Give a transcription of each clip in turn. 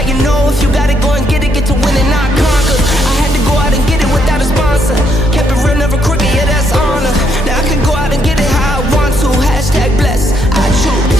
how you know if you gotta go and get it, get to win and not conquer. I had to go out and get it without a sponsor. Kept it real, never crooked, yeah, that's honor. Now I can go out and get it how I want to. Hashtag blessed, I choose.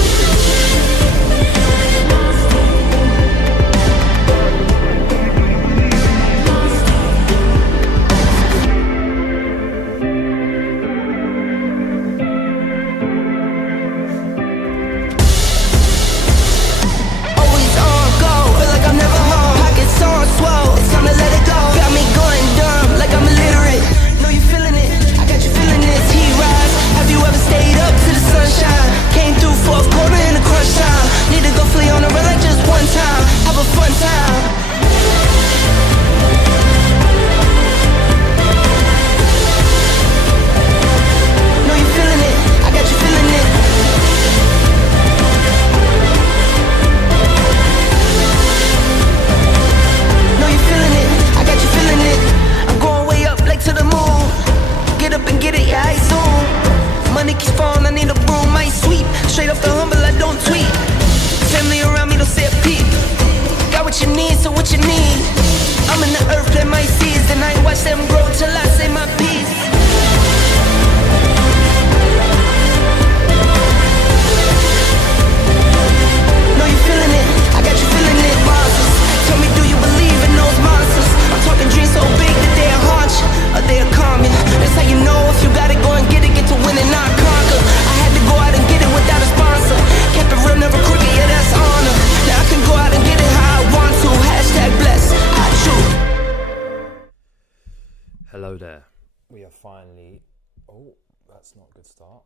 Hello there. We are finally... Oh, that's not a good start.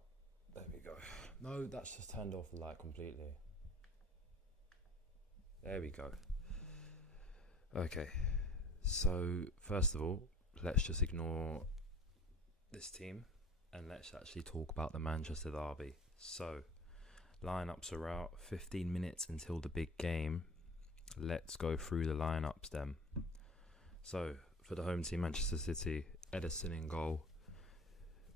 There we go. No, that's just turned off the light completely. There we go. Okay. So, first of all, let's just ignore this team and let's actually talk about the Manchester derby. So, lineups are out. 15 minutes until the big game. Let's go through the lineups then. So, for the home team, Manchester City, Ederson in goal,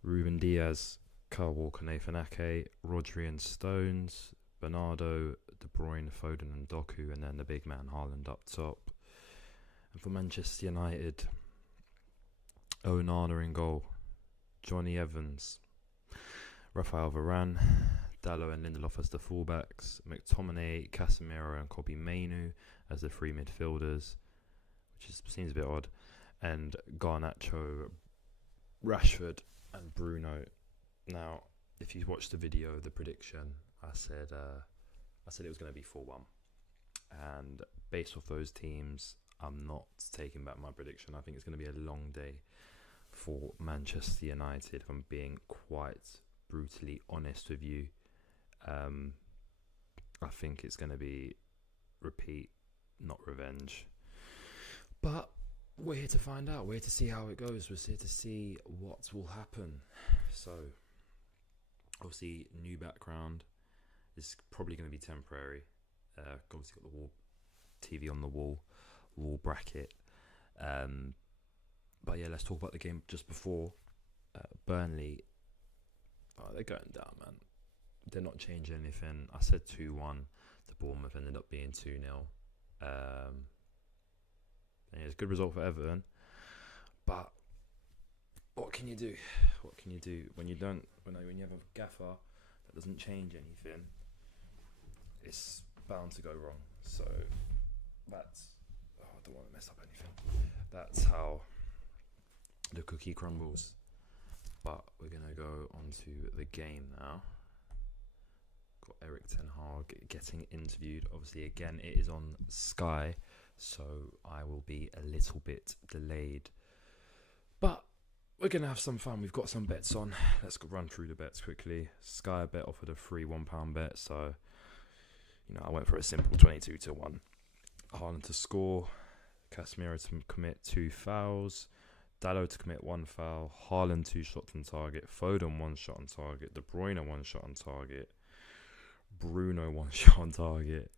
Ruben Diaz, Kyle Walker, Nathan Ake, Rodri and Stones, Bernardo, De Bruyne, Foden and Doku, and then the big man Haaland up top. And for Manchester United, Onana in goal, Johnny Evans, Rafael Varane, Dalot and Lindelof as the fullbacks, McTominay, Casemiro and Kobbie Mainoo as the three midfielders, which seems a bit odd, and Garnacho, Rashford and Bruno. Now, if you watched the video of the prediction, I said it was going to be 4-1, and based off those teams, I'm not taking back my prediction. I think it's going to be a long day for Manchester United, if I'm being quite brutally honest with you. I think it's going to be repeat, not revenge. But we're here to find out. We're here to see how it goes. We're here to see what will happen. So, obviously, new background is probably going to be temporary. Obviously, got the wall TV on the wall bracket. But yeah, let's talk about the game just before. Burnley, they're going down, man. They're not changing anything. I said 2-1. The Bournemouth ended up being 2-0. Yeah, it's a good result for Everton, but what can you do? What can you do when you have a gaffer that doesn't change anything? It's bound to go wrong. So that's I don't want to mess up anything. That's how the cookie crumbles. But we're gonna go on to the game now. Got Erik ten Hag getting interviewed. Obviously, again, it is on Sky, so I will be a little bit delayed. But we're going to have some fun. We've got some bets on. Let's go run through the bets quickly. Sky Bet offered a free £1 bet, so I went for a simple 22-1. Haaland to score, Casemiro to commit 2 fouls, Dalot to commit 1 foul, Haaland 2 shots on target, Foden 1 shot on target, De Bruyne 1 shot on target, Bruno 1 shot on target,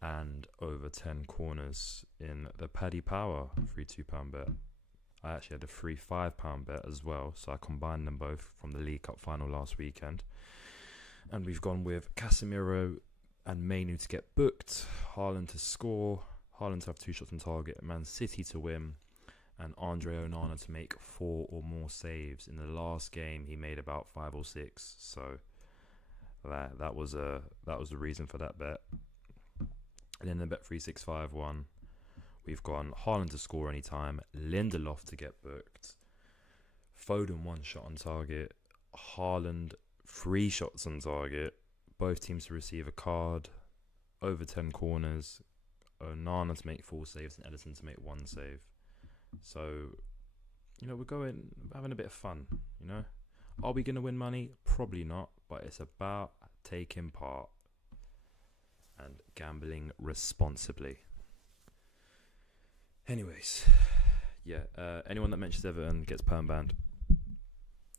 and over 10 corners in the Paddy Power free £2 bet. I actually had a free £5 bet as well, so I combined them both from the League Cup final last weekend. And we've gone with Casemiro and Mainoo to get booked, Haaland to score, Haaland to have 2 shots on target, Man City to win, and Andre Onana to make 4 or more saves. In the last game, he made about 5 or 6. So that was the reason for that bet. And then the Bet365 one, we've gone Haaland to score anytime, Lindelof to get booked, Foden 1 shot on target, Haaland 3 shots on target, both teams to receive a card, over 10 corners, Onana to make 4 saves and Ederson to make 1 save. So, we're having a bit of fun, Are we going to win money? Probably not, but it's about taking part and gambling responsibly. Anyways, anyone that mentions Everton gets perm banned.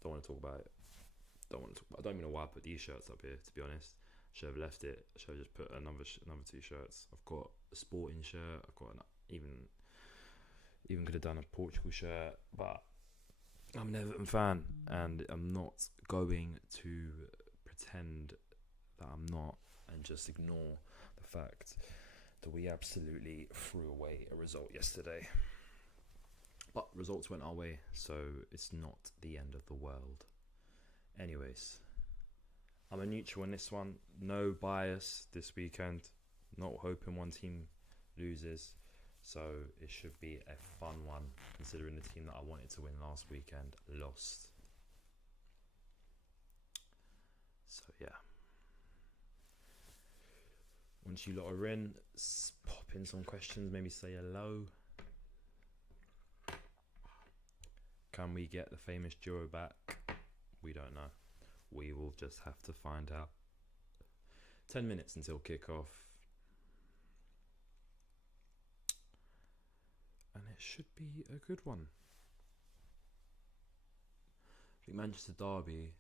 Don't want to talk about it. I don't even know why I put these shirts up here, to be honest. Should have left it. Should have just put another 2 shirts. I've got a sporting shirt. I've got even could have done a Portugal shirt, but I'm an Everton fan, and I'm not going to pretend that I'm not and just ignore the fact that we absolutely threw away a result yesterday. But results went our way, so it's not the end of the world. Anyways, I'm a neutral in this one. No bias this weekend. Not hoping one team loses. So it should be a fun one, considering the team that I wanted to win last weekend lost. So yeah. Once you lot are in, pop in some questions, maybe say hello. Can we get the famous duo back? We don't know. We will just have to find out. 10 minutes until kickoff. And it should be a good one. I think Manchester Derby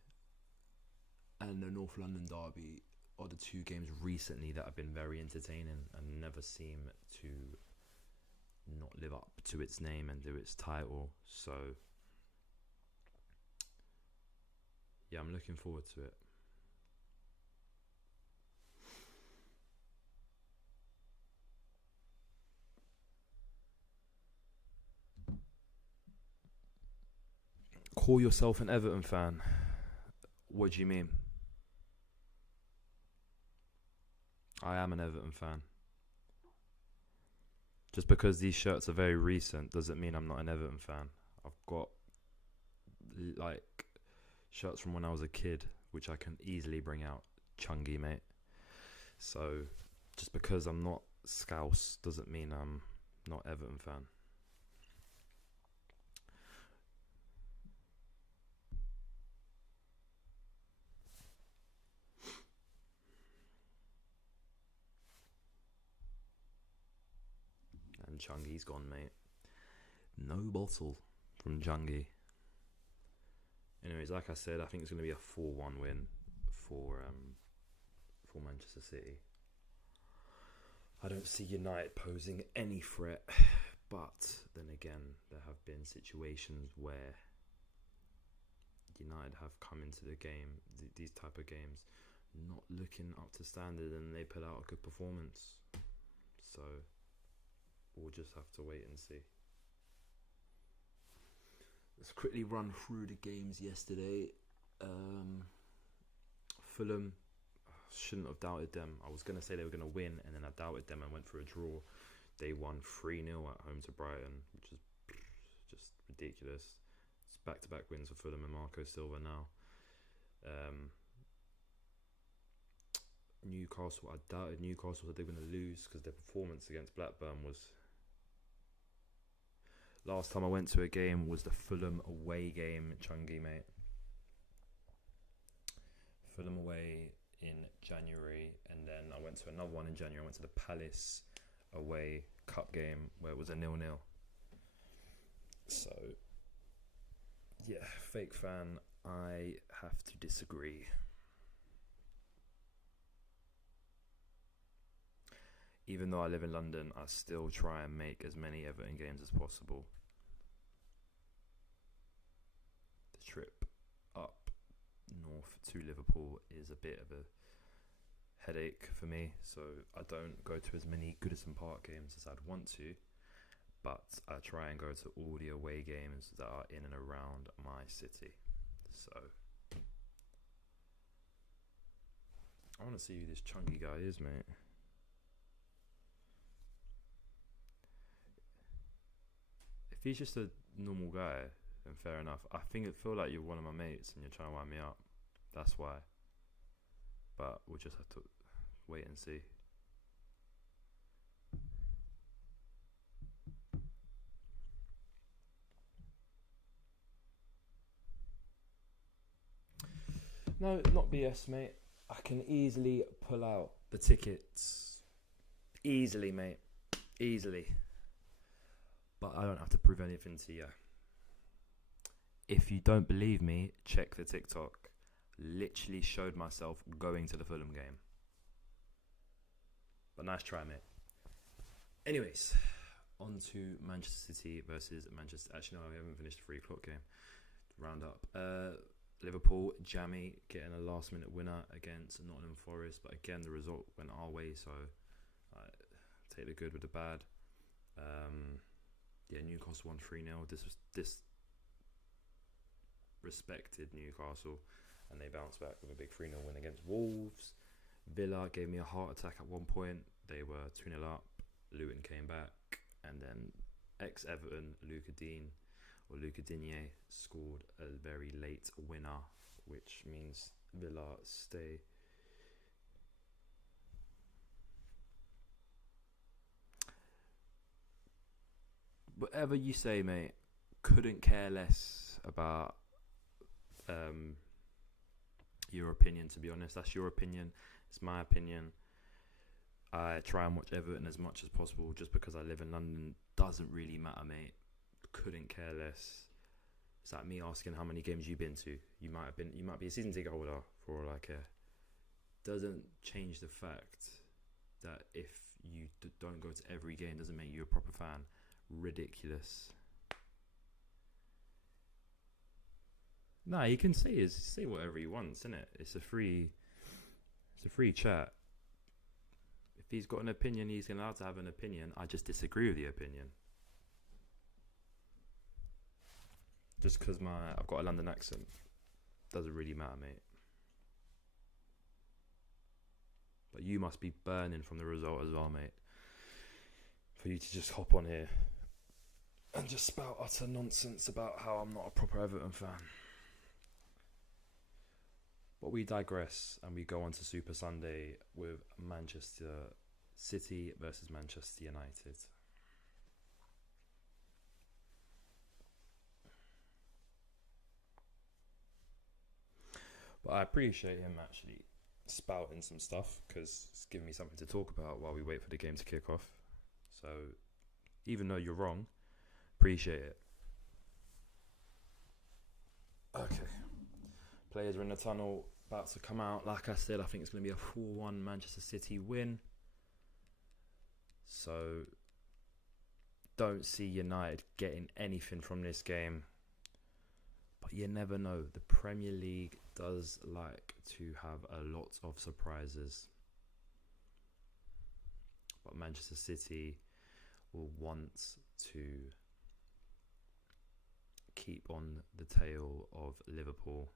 and the North London Derby are the 2 games recently that have been very entertaining and never seem to not live up to its name and to its title. So yeah, I'm looking forward to it. Call yourself an Everton fan. What do you mean? I am an Everton fan. Just because these shirts are very recent doesn't mean I'm not an Everton fan. I've got shirts from when I was a kid, which I can easily bring out. Chungy, mate. So just because I'm not Scouse doesn't mean I'm not Everton fan. And Chungy's gone, mate. No bottle from Chungy. Anyways, like I said, I think it's going to be a 4-1 win for Manchester City. I don't see United posing any threat, but then again, there have been situations where United have come into the game, these type of games, not looking up to standard, and they put out a good performance. So we'll just have to wait and see. Let's quickly run through the games yesterday. Fulham, shouldn't have doubted them. I was going to say they were going to win, and then I doubted them and went for a draw. They won 3-0 at home to Brighton, which is just ridiculous. It's back-to-back wins for Fulham and Marco Silva now. Newcastle, I doubted Newcastle that they were going to lose because their performance against Blackburn was... Last time I went to a game was the Fulham away game, Chungy, mate. Fulham away in January, and then I went to another one in January. I went to the Palace away cup game where it was a 0-0. So, yeah, fake fan, I have to disagree. Even though I live in London, I still try and make as many Everton games as possible. The trip up north to Liverpool is a bit of a headache for me, so I don't go to as many Goodison Park games as I'd want to, but I try and go to all the away games that are in and around my city. So I want to see who this chunky guy is, mate. If he's just a normal guy, then fair enough. I feel like you're one of my mates and you're trying to wind me up. That's why. But we'll just have to wait and see. No, not BS, mate. I can easily pull out the tickets. Easily, mate. Easily. But I don't have to prove anything to you. If you don't believe me, check the TikTok. Literally showed myself going to the Fulham game. But nice try, mate. Anyways, on to Manchester City versus Manchester. Actually, no, we haven't finished the 3 o'clock game. Round up. Liverpool, jammy, getting a last-minute winner against Nottingham Forest. But again, the result went our way, so take the good with the bad. Yeah, Newcastle won 3-0. This respected Newcastle, and they bounced back with a big 3-0 win against Wolves. Villa gave me a heart attack at one point. They were 2-0 up. Luton came back, and then ex-Everton Luca Digne scored a very late winner, which means Villa stay. Whatever you say, mate, couldn't care less about your opinion, to be honest. That's your opinion. It's my opinion. I try and watch Everton as much as possible. Just because I live in London doesn't really matter, mate. Couldn't care less. It's like me asking how many games you've been to. You might be a season ticket holder for all I care. Doesn't change the fact that if you don't go to every game doesn't make you a proper fan. Ridiculous. Nah, you can say whatever he wants, innit? It's a free chat. If he's got an opinion, he's allowed to have an opinion. I just disagree with the opinion. Just because I've got a London accent doesn't really matter, mate. But you must be burning from the result as well, mate, for you to just hop on here and just spout utter nonsense about how I'm not a proper Everton fan. But we digress, and we go on to Super Sunday with Manchester City versus Manchester United. But I appreciate him actually spouting some stuff, because it's giving me something to talk about while we wait for the game to kick off. So even though you're wrong, appreciate it. Okay. Players are in the tunnel, about to come out. Like I said, I think it's going to be a 4-1 Manchester City win. So don't see United getting anything from this game. But you never know. The Premier League does like to have a lot of surprises. But Manchester City will want to keep on the tail of Liverpool.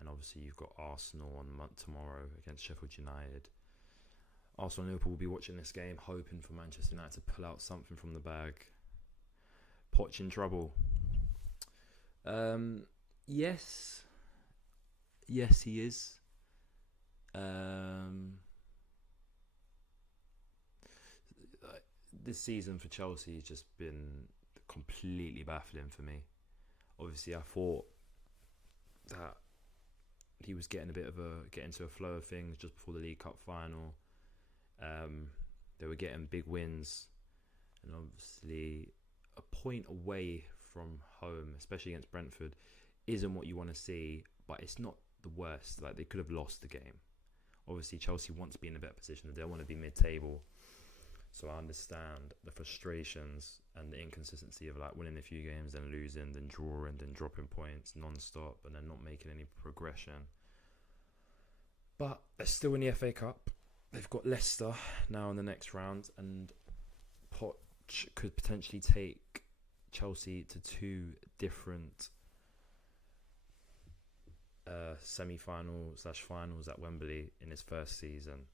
And obviously you've got Arsenal on tomorrow against Sheffield United. Arsenal and Liverpool will be watching this game, hoping for Manchester United to pull out something from the bag. Poch in trouble. Yes, he is. This season for Chelsea has just been completely baffling for me. Obviously, I thought that he was getting into a flow of things just before the League Cup final. They were getting big wins, and obviously a point away from home, especially against Brentford, isn't what you want to see, but it's not the worst. Like, they could have lost the game. Obviously, Chelsea want to be in a better position. They want to be mid-table. So I understand the frustrations and the inconsistency of like winning a few games, then losing, then drawing, then dropping points non-stop, and then not making any progression. But they're still in the FA Cup. they've got Leicester now in the next round, and Poch could potentially take Chelsea to 2 different semi-final/finals at Wembley in his first season.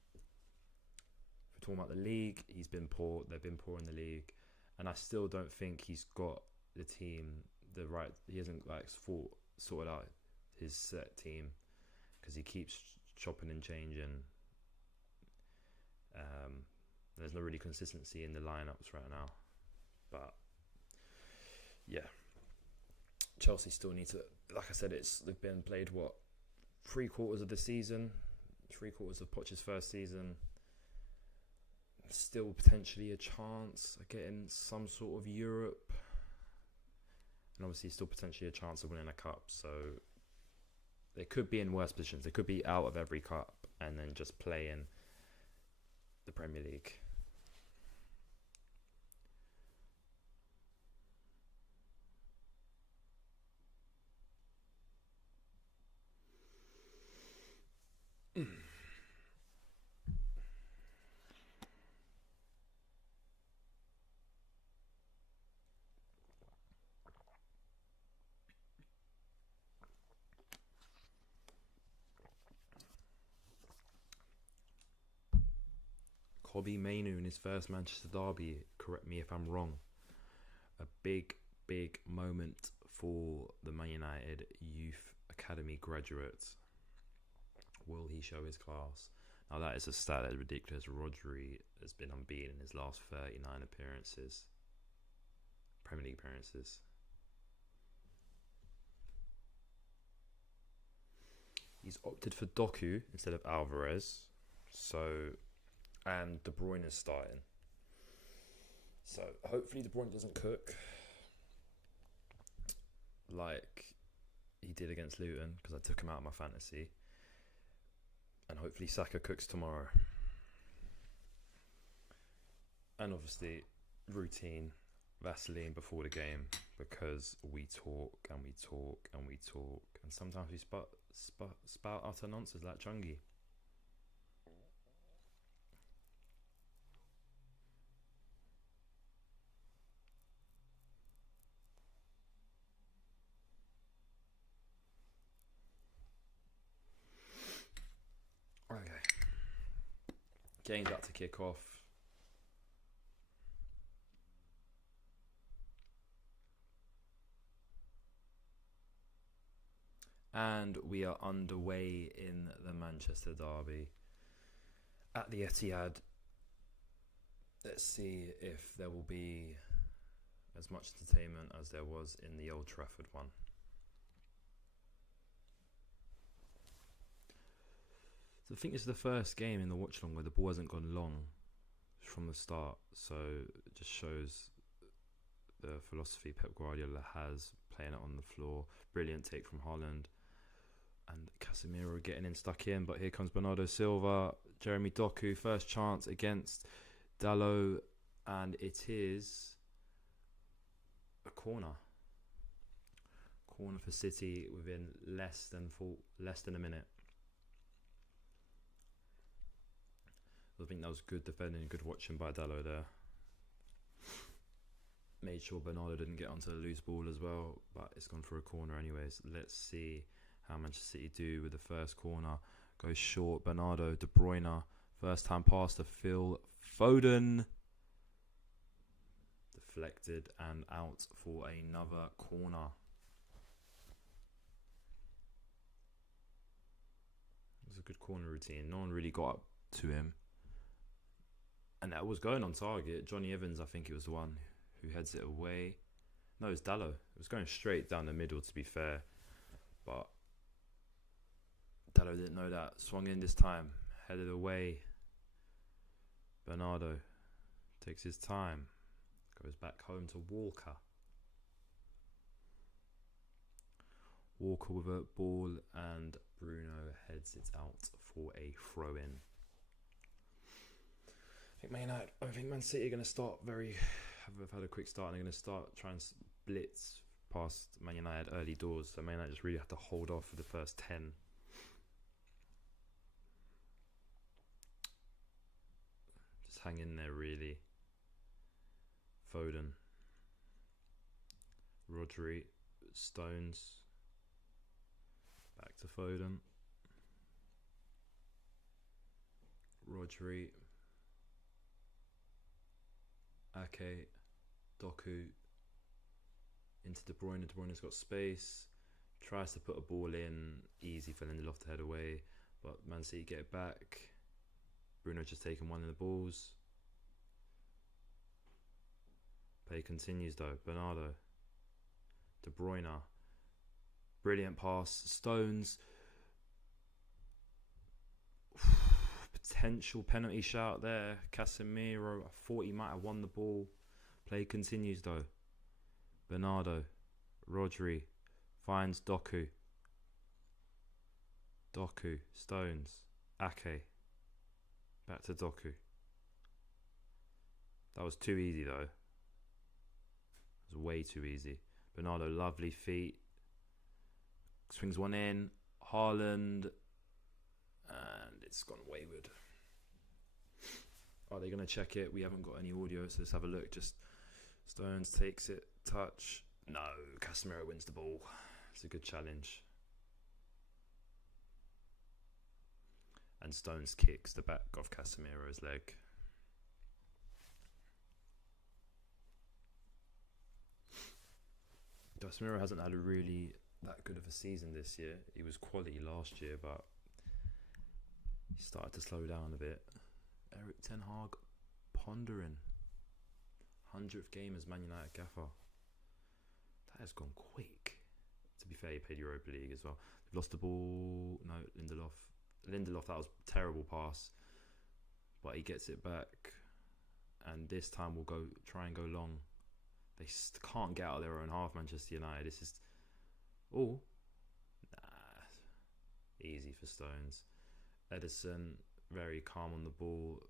If we're talking about the league, he's been poor. They've been poor in the league, and I still don't think he's got the team he hasn't sorted out his set team, because he keeps chopping and changing. There's no really consistency in the lineups right now, but yeah, Chelsea still need to, like I said, they've been played 3/4 of the season, 3/4 of Poch's first season. Still potentially a chance of getting some sort of Europe, and obviously still potentially a chance of winning a cup. So they could be in worse positions. They could be out of every cup and then just play in the Premier League. Kobbie Mainoo in his first Manchester derby, correct me if I'm wrong. A big moment for the Man United Youth Academy graduates. Will he show his class? Now that is a stat that is ridiculous. Rodri has been unbeaten in his last 39 appearances. Premier League appearances. He's opted for Doku instead of Alvarez. And De Bruyne is starting. So hopefully De Bruyne doesn't cook like he did against Luton, because I took him out of my fantasy. And hopefully Saka cooks tomorrow. And obviously routine Vaseline before the game, because we talk and we talk and we talk, and sometimes we spout utter nonsense like Chungi. Game's about to kick off. And we are underway in the Manchester derby at the Etihad. Let's see if there will be as much entertainment as there was in the Old Trafford one. I think it's the first game in the watch-along where the ball hasn't gone long from the start, so it just shows the philosophy Pep Guardiola has, playing it on the floor. Brilliant take from Haaland, and Casemiro getting in, stuck in, but here comes Bernardo Silva. Jeremy Doku, first chance against Dalot, and it is a corner for City within less than a minute. I think that was good defending, good watching by Dalot there. Made sure Bernardo didn't get onto the loose ball as well, but it's gone for a corner anyways. Let's see how Manchester City do with the first corner. Goes short, Bernardo, De Bruyne, first time pass to Phil Foden. Deflected and out for another corner. It was a good corner routine. No one really got up to him. And that was going on target. Johnny Evans, I think it was the one who heads it away. No, it's Dalot. It was going straight down the middle, to be fair. But Dalot didn't know that. Swung in this time. Headed away. Bernardo takes his time. Goes back home to Walker. Walker with a ball, and Bruno heads it out for a throw-in. I think Man City are going to start have had a quick start, and they're going to start trying to blitz past Man United early doors. So Man United just really have to hold off for the first 10. hang in there, really. Foden. Rodri. Stones. Back to Foden. Rodri. Ake. Doku. Into De Bruyne. De Bruyne's got space. Tries to put a ball in. Easy for Lindelof to head away. But Man City get it back. Bruno just taking one of the balls. Play continues though. Bernardo. De Bruyne. Brilliant pass. Stones. Potential penalty shout there. Casemiro. I thought he might have won the ball. Play continues though. Bernardo. Rodri. Finds Doku. Doku. Stones. Ake. Back to Doku. That was too easy though. It was way too easy. Bernardo, lovely feet. Swings one in. Haaland. And it's gone wayward. Are they going to check it? We haven't got any audio, so let's have a look. Just Stones takes it. Touch. No, Casemiro wins the ball. It's a good challenge. And Stones kicks the back of Casemiro's leg. Casemiro hasn't had a really that good of a season this year. He was quality last year, but he started to slow down a bit. Erik Ten Hag pondering. 100th game as Man United gaffer. That has gone quick. To be fair, he played Europa League as well. They've lost the ball. No, Lindelof, that was a terrible pass. But he gets it back. And this time we'll try and go long. They can't get out of their own half, Manchester United. This is... Oh. Nah. Easy for Stones. Edison, very calm on the ball.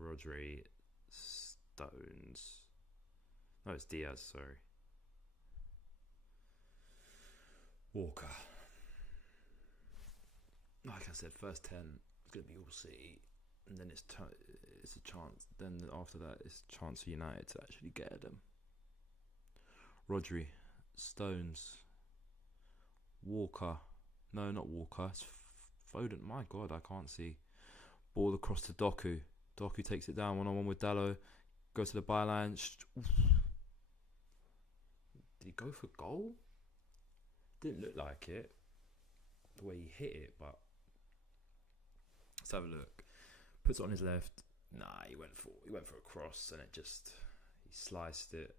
Rodri. Stones. No, it's Diaz, sorry. Walker. Like I said, first 10 is going to be all City. And then it's a chance. Then after that, it's a chance for United to actually get at them. Rodri, Stones, Walker. No, not Walker. It's Foden. My God, I can't see. Ball across to Doku. Doku takes it down 1-on-1 with Dalot. Goes to the byline. Did he go for goal? Didn't look like it. The way he hit it, but let's have a look. Puts it on his left. Nah, he went for a cross and he sliced it.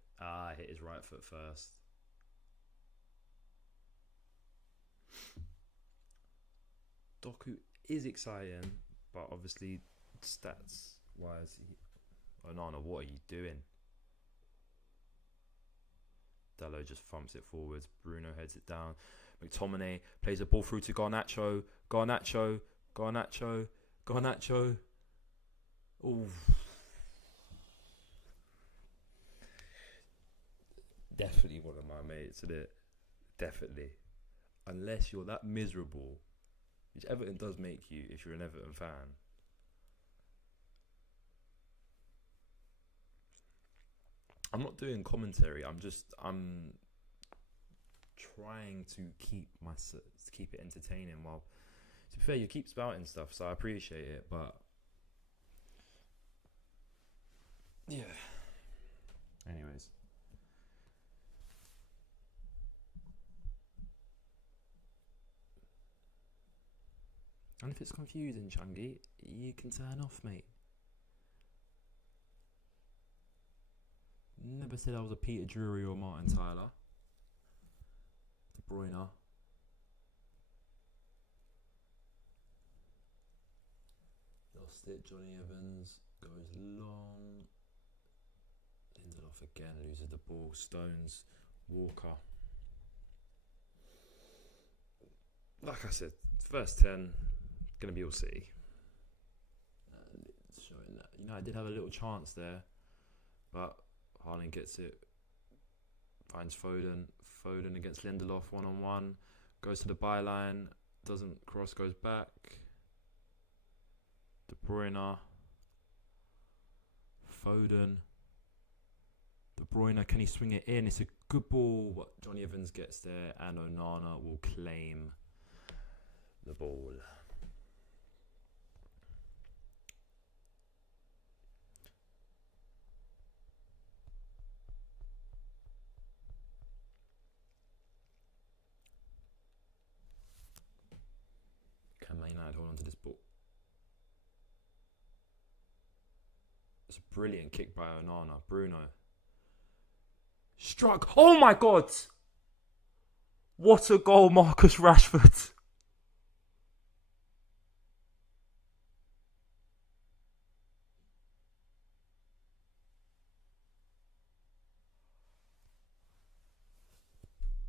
Hit his right foot first. Doku is exciting, but obviously stats wise, Onana, what are you doing? Dalot just thumps it forwards. Bruno heads it down. McTominay plays a ball through to Garnacho. Garnacho. Ooh. Definitely one of my mates, isn't it? Definitely. Unless you're that miserable, which Everton does make you if you're an Everton fan. I'm not doing commentary. I'm trying to keep it entertaining. While, to be fair, you keep spouting stuff, so I appreciate it. But yeah. Anyways. And if it's confusing, Changi, you can turn off, mate. Never said I was a Peter Drury or Martin Tyler. De Bruyne. Lost it. Johnny Evans goes long. Lindelof again loses the ball. Stones. Walker. Like I said, first 10 going to be all City. And it's showing that. I did have a little chance there, but Haaland gets it, finds Foden. Foden against Lindelof 1-on-1, goes to the byline, doesn't cross, goes back. De Bruyne. Foden. De Bruyne, can he swing it in? It's a good ball. But Johnny Evans gets there, and Onana will claim the ball. Can Man United hold on to this ball? It's a brilliant kick by Onana. Bruno. Struck. Oh my God! What a goal, Marcus Rashford.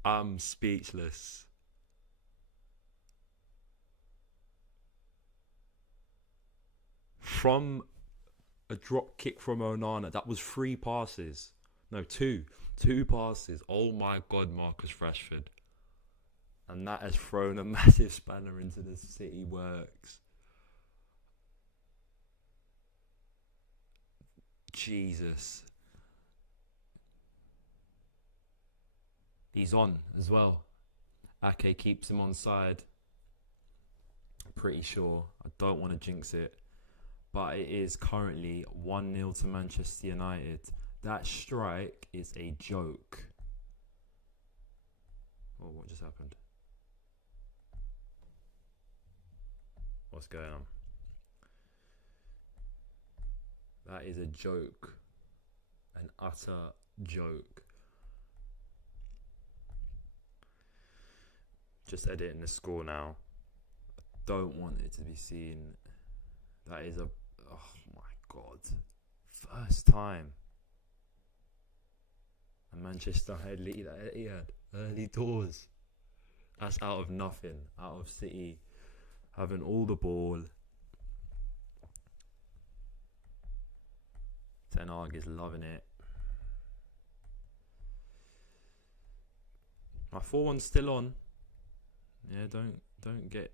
I'm speechless. From a drop kick from Onana, that was 3 passes. No, 2. 2 passes. Oh my God, Marcus Rashford. And that has thrown a massive spanner into the City works. Jesus. He's on as well. Ake keeps him on side. Pretty sure. I don't want to jinx it. But it is currently 1-0 to Manchester United. That strike is a joke. Oh, what just happened? What's going on? That is a joke. An utter joke. Just editing the score now. I don't want it to be seen. That is a... Oh my God. First time. And Manchester United lead that he had early doors. That's out of nothing. Out of City having all the ball. Ten Hag is loving it. My 4-1's still on. Yeah, don't get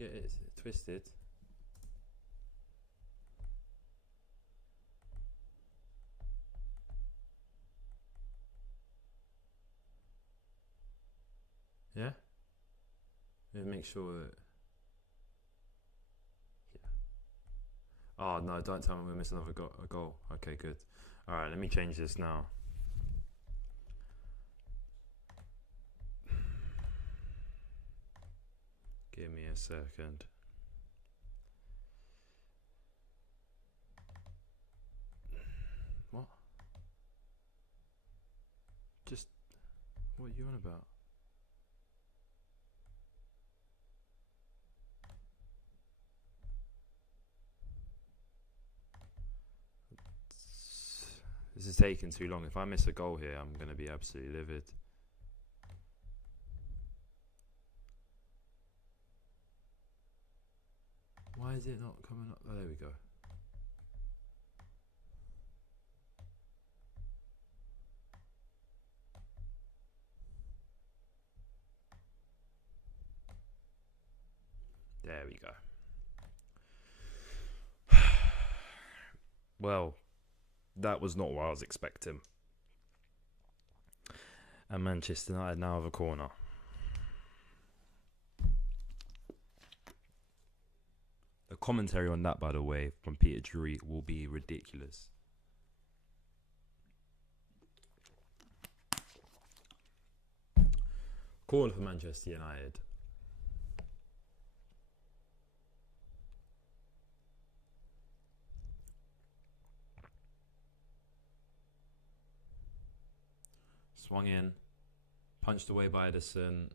it twisted. Yeah? Make sure that... Yeah. Oh, no, don't tell me we're missing another goal. Okay, good. Alright, let me change this now. Give me a second. What? Just... What are you on about? This is taking too long. If I miss a goal here, I'm going to be absolutely livid. Why is it not coming up? Oh, there we go. There we go. Well, that was not what I was expecting. And Manchester United now have a corner. The commentary on that, by the way, from Peter Drury will be ridiculous. Corner for Manchester United. Swung in, punched away by Edison.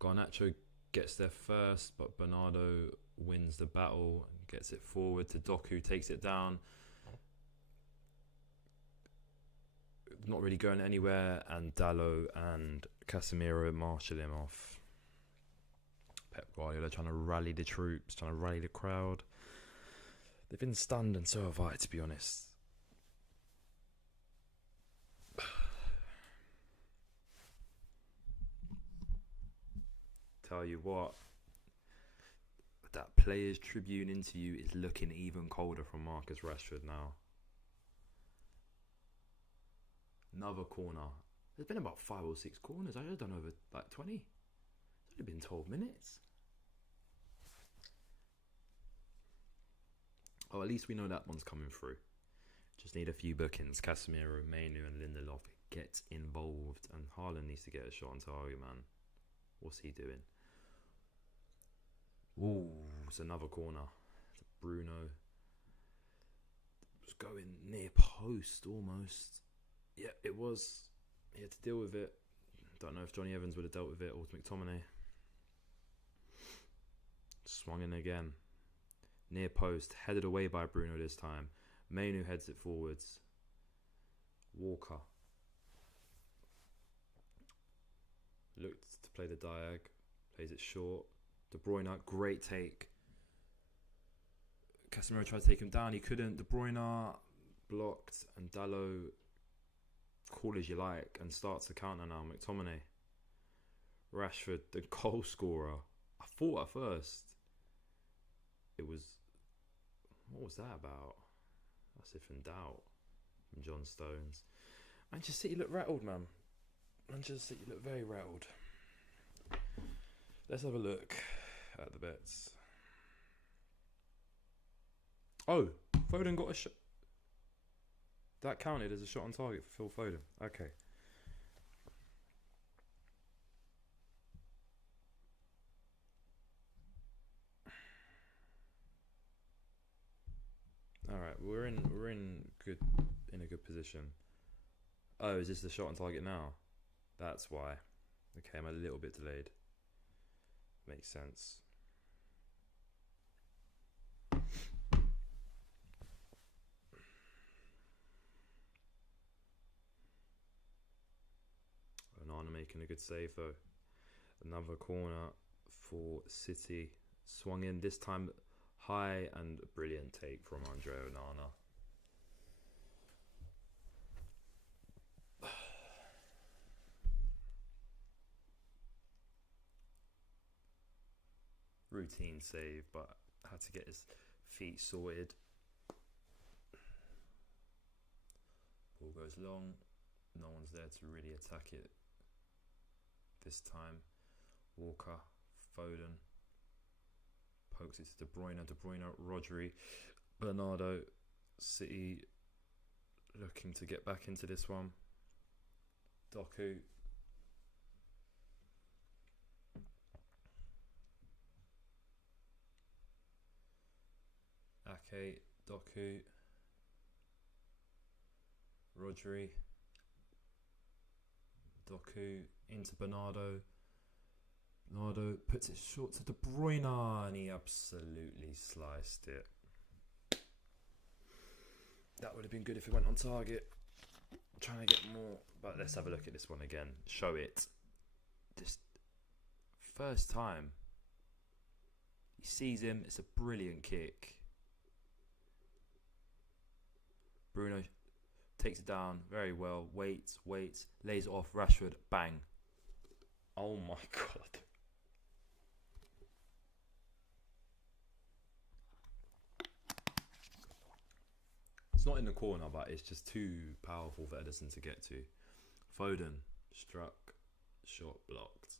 Garnacho gets there first, but Bernardo wins the battle, gets it forward to Doku, takes it down. Not really going anywhere, and Dallo and Casemiro marshal him off. Pep Guardiola trying to rally the troops, trying to rally the crowd. They've been stunned, and so have I, to be honest. Tell you what, that Players Tribune interview is looking even colder from Marcus Rashford now. Another corner. There's been about 5 or 6 corners. I just done over like 20. It's only been 12 minutes. Oh, at least we know that one's coming through. Just need a few bookings. Casemiro, Mainu and Lindelof get involved. And Haaland needs to get a shot on target, man. What's he doing? Ooh, it's another corner. Bruno. It's going near post almost. Yeah, it was. He had to deal with it. Don't know if Johnny Evans would have dealt with it or McTominay. Swung in again. Near post. Headed away by Bruno this time. Mainu heads it forwards. Walker. Looked to play the diag. Plays it short. De Bruyne, great take. Casemiro tried to take him down. He couldn't. De Bruyne blocked. And Dalot, call as you like, and starts the counter now. McTominay. Rashford, the goal scorer. I thought at first it was... What was that about? That's if in doubt. From John Stones. Manchester City look rattled, man. Manchester City look very rattled. Let's have a look at the bets. Oh, Foden got a shot. That counted as a shot on target for Phil Foden. Okay. All right, we're in a good position. Oh, is this the shot on target now? That's why. Okay, I'm a little bit delayed. Makes sense. Onana making a good save though. Another corner for City. Swung in this time high, and a brilliant take from Andre Onana. Routine save, but had to get his feet sorted. Ball goes long. No one's there to really attack it this time. Walker, Foden. Pokes it to De Bruyne, Rodri, Bernardo. City looking to get back into this one. Doku. Ake, Doku, Rodri, Doku into Bernardo. Bernardo puts it short to De Bruyne, and he absolutely sliced it. That would have been good if it went on target. I'm trying to get more, but let's have a look at this one again. Show it. This first time he sees him. It's a brilliant kick. Bruno takes it down very well. Waits, lays it off. Rashford, bang. Oh my god. It's not in the corner, but it's just too powerful for Ederson to get to. Foden, struck, shot blocked.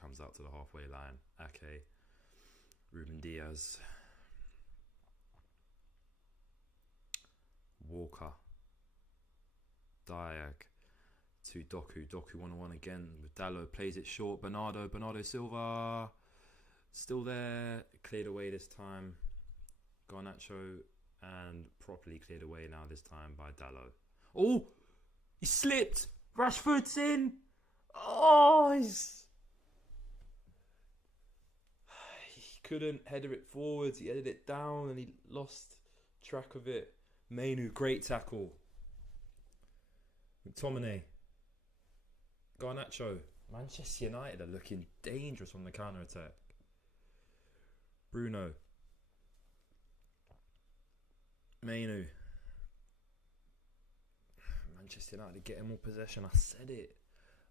Comes out to the halfway line. Ake, Ruben Diaz. Walker, Diag to Doku. Doku 1-on-1 again with Dalot. Plays it short. Bernardo Silva still there. Cleared away this time. Garnacho, and properly cleared away now this time by Dalot. Oh, he slipped. Rashford's in. Oh, he couldn't header it forwards. He headed it down and he lost track of it. Mainu, great tackle. McTominay. Garnacho. Manchester United are looking dangerous on the counter-attack. Bruno. Mainu. Manchester United are getting more possession. I said it.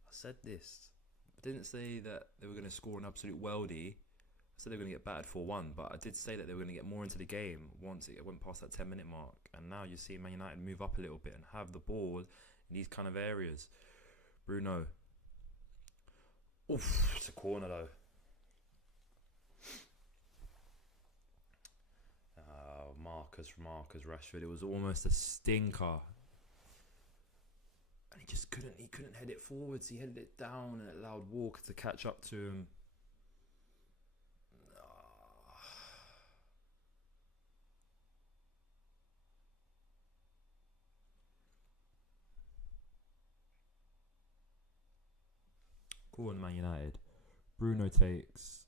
I said this. I didn't say that they were going to score an absolute worldie. I said they were going to get battered 4-1, but I did say that they were going to get more into the game once it went past that 10-minute mark. And now you see Man United move up a little bit and have the ball in these kind of areas. Bruno. Oof, it's a corner though. Marcus Rashford. It was almost a stinker. And he couldn't head it forwards. He headed it down and it allowed Walker to catch up to him. Corner Man United. Bruno takes.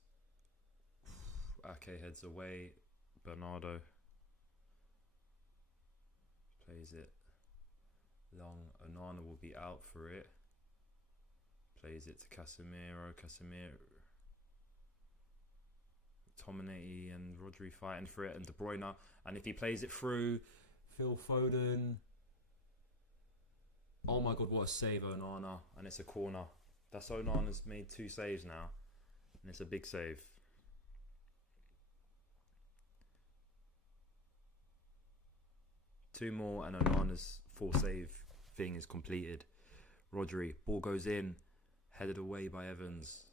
Ake heads away. Bernardo plays it long. Onana will be out for it. Plays it to Casemiro. Tominey and Rodri fighting for it, and De Bruyne. And if he plays it through, Phil Foden. Oh my God, what a save, Onana. And it's a corner. That's Onana's made 2 saves now. And it's a big save. Two more and Onana's 4-save thing is completed. Rodri, ball goes in, headed away by Evans,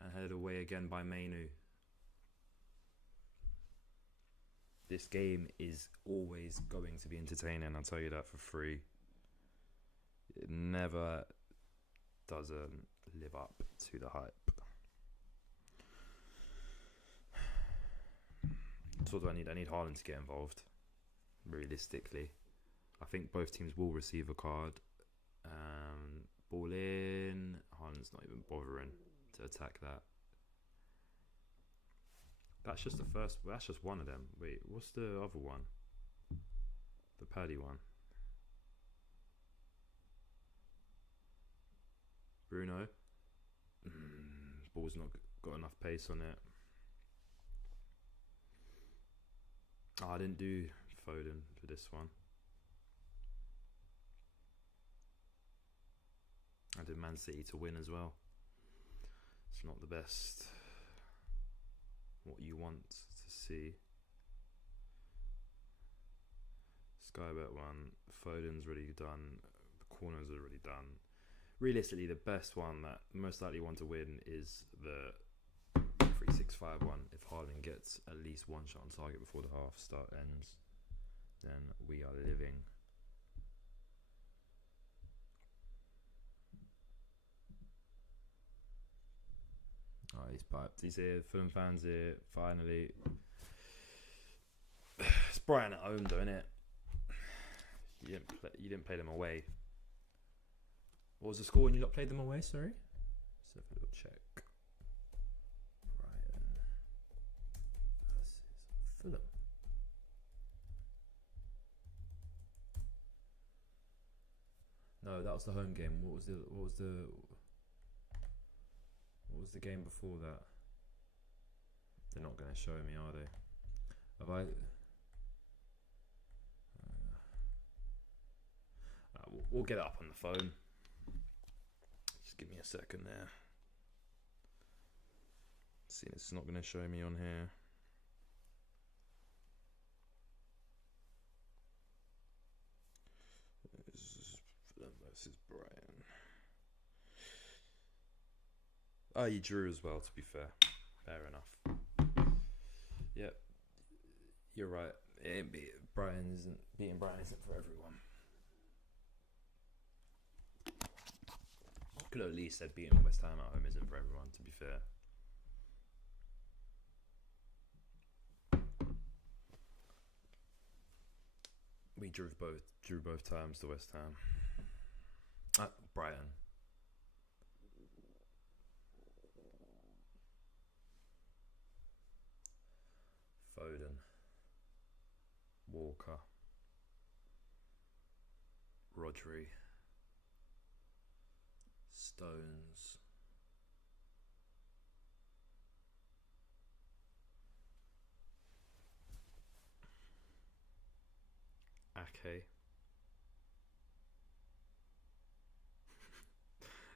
and headed away again by Mainu. This game is always going to be entertaining, I'll tell you that for free. It never doesn't live up to the hype. So what do I need? I need Haaland to get involved. Realistically, I think both teams will receive a card. Ball in. Haaland's not even bothering to attack that. That's just the first. Well, that's just one of them. Wait, what's the other one? The Paddy one. Bruno. Ball's not got enough pace on it. Oh, I didn't do Foden for this one. I did Man City to win as well. It's not the best what you want to see. Sky Bet one. Foden's already done. The corners are already done. Realistically, the best one that most likely one to win is the 3-6-5 one. If Haaland gets at least one shot on target before the half start ends, then we are living. Oh, he's piped. He's here. Fulham fans here. Finally. It's Brighton at home, though, isn't it? You didn't play them away. What was the score when you lot played them away? Sorry. Let's have a little check. Brighton versus Fulham. No, that was the home game. What was the game before that? They're not going to show me, are they? Have I? We'll get it up on the phone. Just give me a second there. See, it's not going to show me on here. This is Fulham versus Brighton. Oh, you drew as well, to be fair. Fair enough. Yep. You're right. Beating Brighton isn't for everyone. Could have at least said beating West Ham at home isn't for everyone, to be fair. We drew both times to West Ham. Brighton. Foden, Walker, Rodri, Stones, Ake.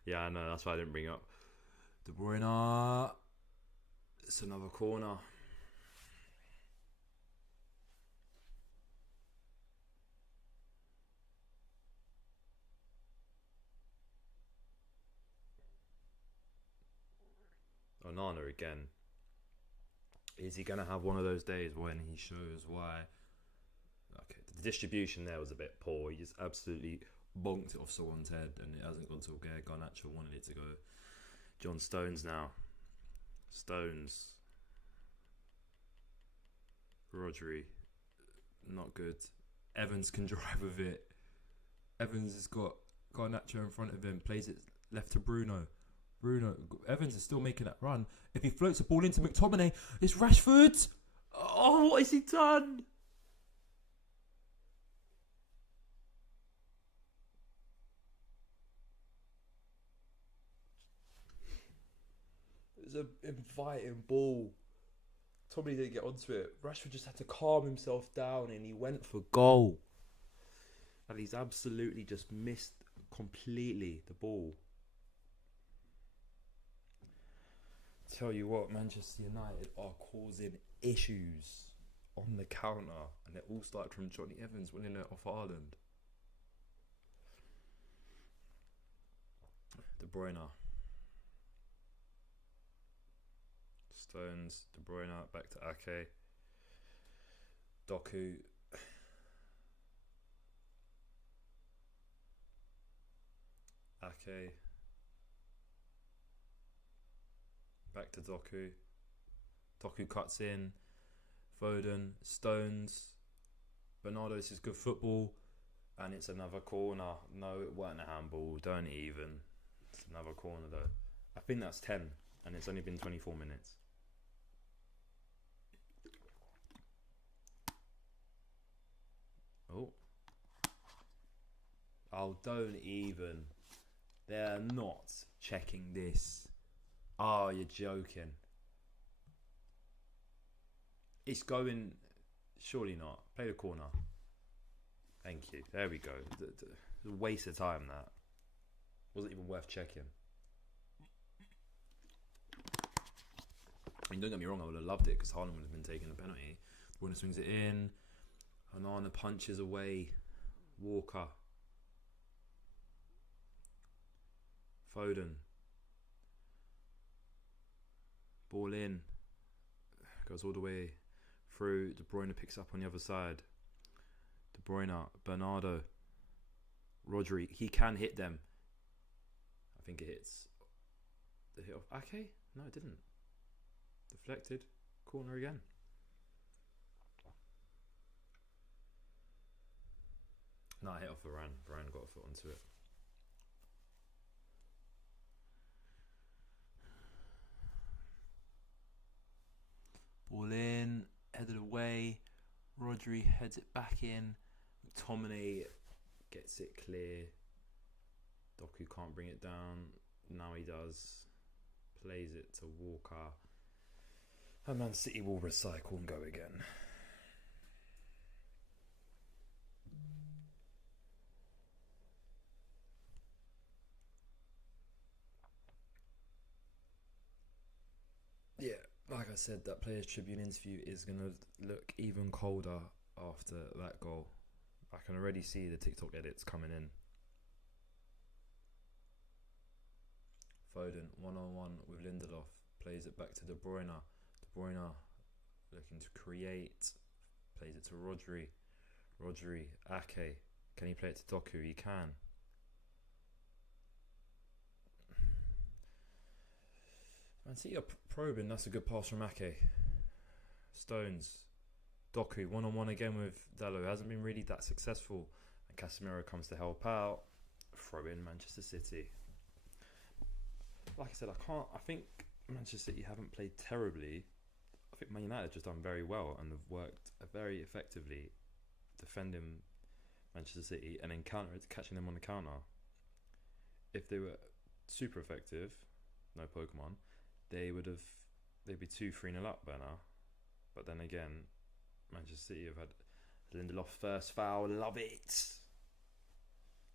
Yeah, I know, that's why I didn't bring up De Bruyne. It's another corner. Onana again. Is he going to have one of those days when he shows why? Okay, the distribution there was a bit poor. He just absolutely bonked it off someone's head and it hasn't gone to where Garnacho wanted it to go. John Stones now. Stones. Rodri. Not good. Evans can drive with it. Evans has got Garnacho in front of him. Plays it left to Bruno. Evans is still making that run. If he floats the ball into McTominay, it's Rashford. Oh, what has he done? It was an inviting ball. Tommy didn't get onto it. Rashford just had to calm himself down and he went for goal. And he's absolutely just missed completely the ball. Tell you what, Manchester United are causing issues on the counter, and it all started from Johnny Evans winning it off Haaland. De Bruyne, Stones, De Bruyne back to Ake, Doku, Ake. Back to Doku. Doku cuts in. Foden, Stones. Bernardo, this is good football. And it's another corner. No, it weren't a handball. Don't even. It's another corner though. I think that's 10. And it's only been 24 minutes. Oh, don't even. They're not checking this. Oh, you're joking. It's going... Surely not. Play the corner. Thank you. There we go. A waste of time, that. Wasn't even worth checking. I mean, don't get me wrong, I would have loved it because Haaland would have been taking the penalty. Bruyne swings it in. Onana punches away. Walker. Foden. Ball in. Goes all the way through. De Bruyne picks up on the other side. De Bruyne. Bernardo. Rodri. He can hit them. I think it hits. The hit off Ake? No, it didn't. Deflected. Corner again. No, hit off Varane. Varane got a foot onto it. Ball in, headed away. Rodri heads it back in. McTominay gets it clear. Doku can't bring it down. Now he does. Plays it to Walker. And Man City will recycle and go again. Yeah, like I said, that Players Tribune interview is going to look even colder after that goal. I can already see the TikTok edits coming in. Foden, one-on-one with Lindelof. Plays it back to De Bruyne. De Bruyne looking to create. Plays it to Rodri. Rodri, Ake. Can he play it to Doku? He can. Man City are probing. That's a good pass from Ake. Stones. Doku, one-on-one again with Dalot. Hasn't been really that successful. And Casemiro comes to help out. Throw in Manchester City. Like I said, I think Manchester City haven't played terribly. I think Man United have just done very well and have worked very effectively defending Manchester City and then catching them on the counter. If they were super effective, no Pokemon, they'd be 2-3-0 up by now. But then again, Manchester City have had Lindelof first foul. Love it.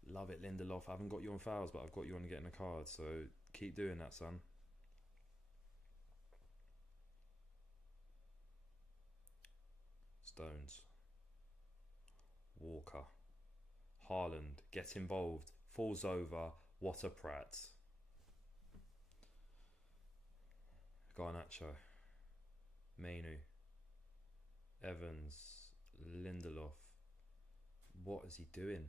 Love it, Lindelof. I haven't got you on fouls, but I've got you on getting a card. So keep doing that, son. Stones. Walker. Haaland gets involved, falls over. What a prat. Garnacho. Mainu. Evans. Lindelof. What is he doing?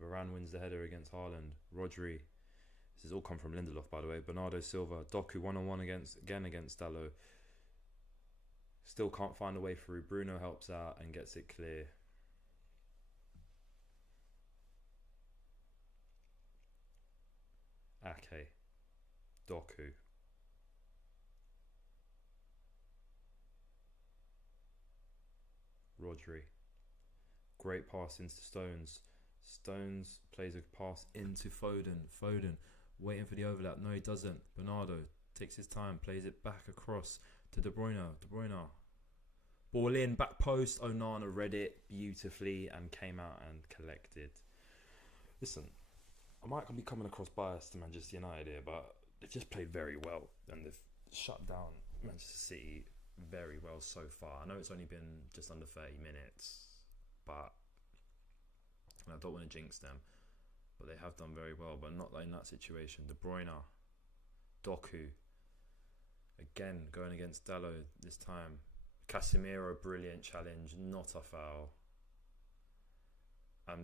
Varane wins the header against Haaland. Rodri. This has all come from Lindelof, by the way. Bernardo Silva. Doku 1-on-1 against Dalot. Still can't find a way through. Bruno helps out and gets it clear. Ake. Doku. Rodri. Great pass into Stones. Stones plays a pass into Foden. Foden waiting for the overlap. No, he doesn't. Bernardo takes his time, plays it back across to De Bruyne. De Bruyne. Ball in, back post. Onana read it beautifully and came out and collected. Listen, I might be coming across biased to Manchester United here, but they've just played very well and they've shut down Manchester City very well so far. I know it's only been just under 30 minutes, but I don't want to jinx them. But they have done very well, but not in that situation. De Bruyne, Doku, again going against Dalot this time. Casemiro, brilliant challenge, not a foul.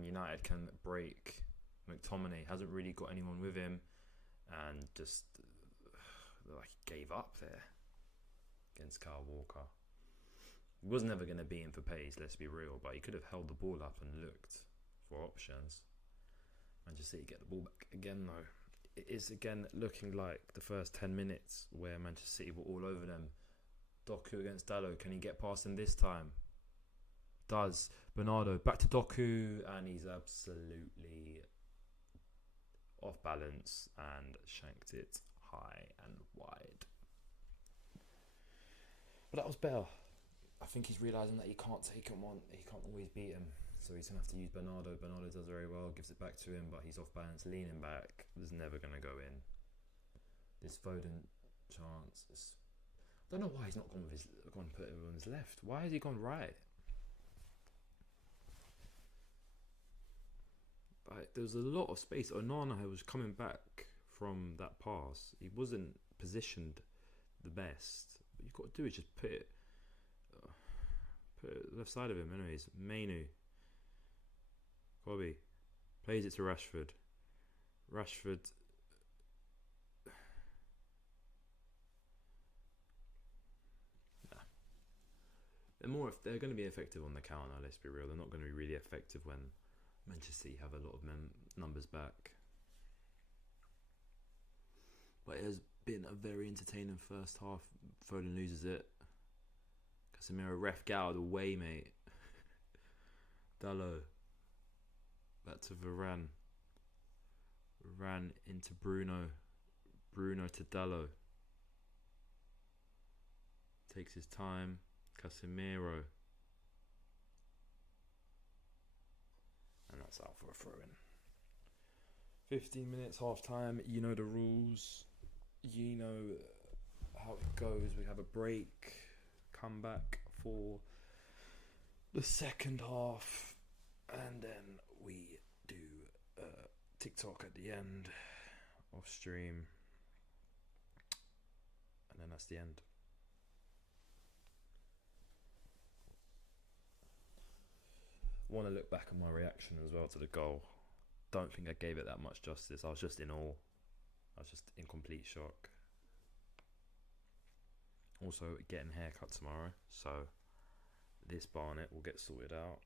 United can break. McTominay hasn't really got anyone with him, and just like gave up there against Kyle Walker. He was never going to be in for pace, let's be real, but he could have held the ball up and looked for options. Manchester City get the ball back again though. It is again looking like the first 10 minutes where Manchester City were all over them. Doku against Dalot, can he get past him this time? Does. Bernardo back to Doku, and he's absolutely off balance and shanked it high and wide. But that was better. I think he's realising that he can't take him on. He can't always beat him. So he's going to have to use Bernardo. Bernardo does very well, gives it back to him, but he's off balance, leaning back. There's never going to go in. This Foden chance. I don't know why he's not gone put it on his left. Why has he gone right? Like, there was a lot of space. Onana was coming back from that pass. He wasn't positioned the best. What you've got to do is just put it left side of him. Anyways, Mainu. Kobe plays it to Rashford. Rashford. They're going to be effective on the counter. Let's be real. They're not going to be really effective when Manchester City have a lot of numbers back. But it has been a very entertaining first half. Foden loses it. Casemiro, ref, get out of the way, mate. Dalot. Back to Varane. Varane into Bruno. Bruno to Dalot. Takes his time. Casemiro. And that's out for a throw-in. 15 minutes, half time. You know the rules. You know how it goes. We have a break. Come back for the second half. And then we do TikTok at the end. Off stream. And then that's the end. I want to look back at my reaction as well to the goal. Don't think I gave it that much justice. I was just in awe. I was just in complete shock. Also getting a haircut tomorrow, so this barnet will get sorted out.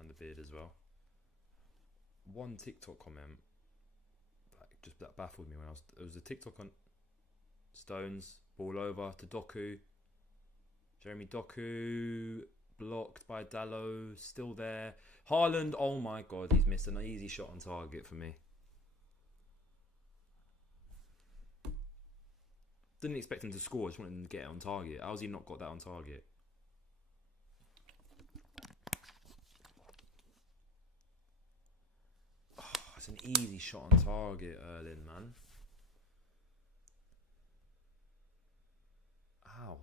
And the beard as well. One TikTok comment that baffled me when it was a TikTok on Stones, ball over to Doku. Jeremy Doku, blocked by Dalot, still there. Haaland, oh my god, he's missed an easy shot on target for me. Didn't expect him to score, just wanted him to get it on target. How's he not got that on target? Oh, it's an easy shot on target, Erling, man. How?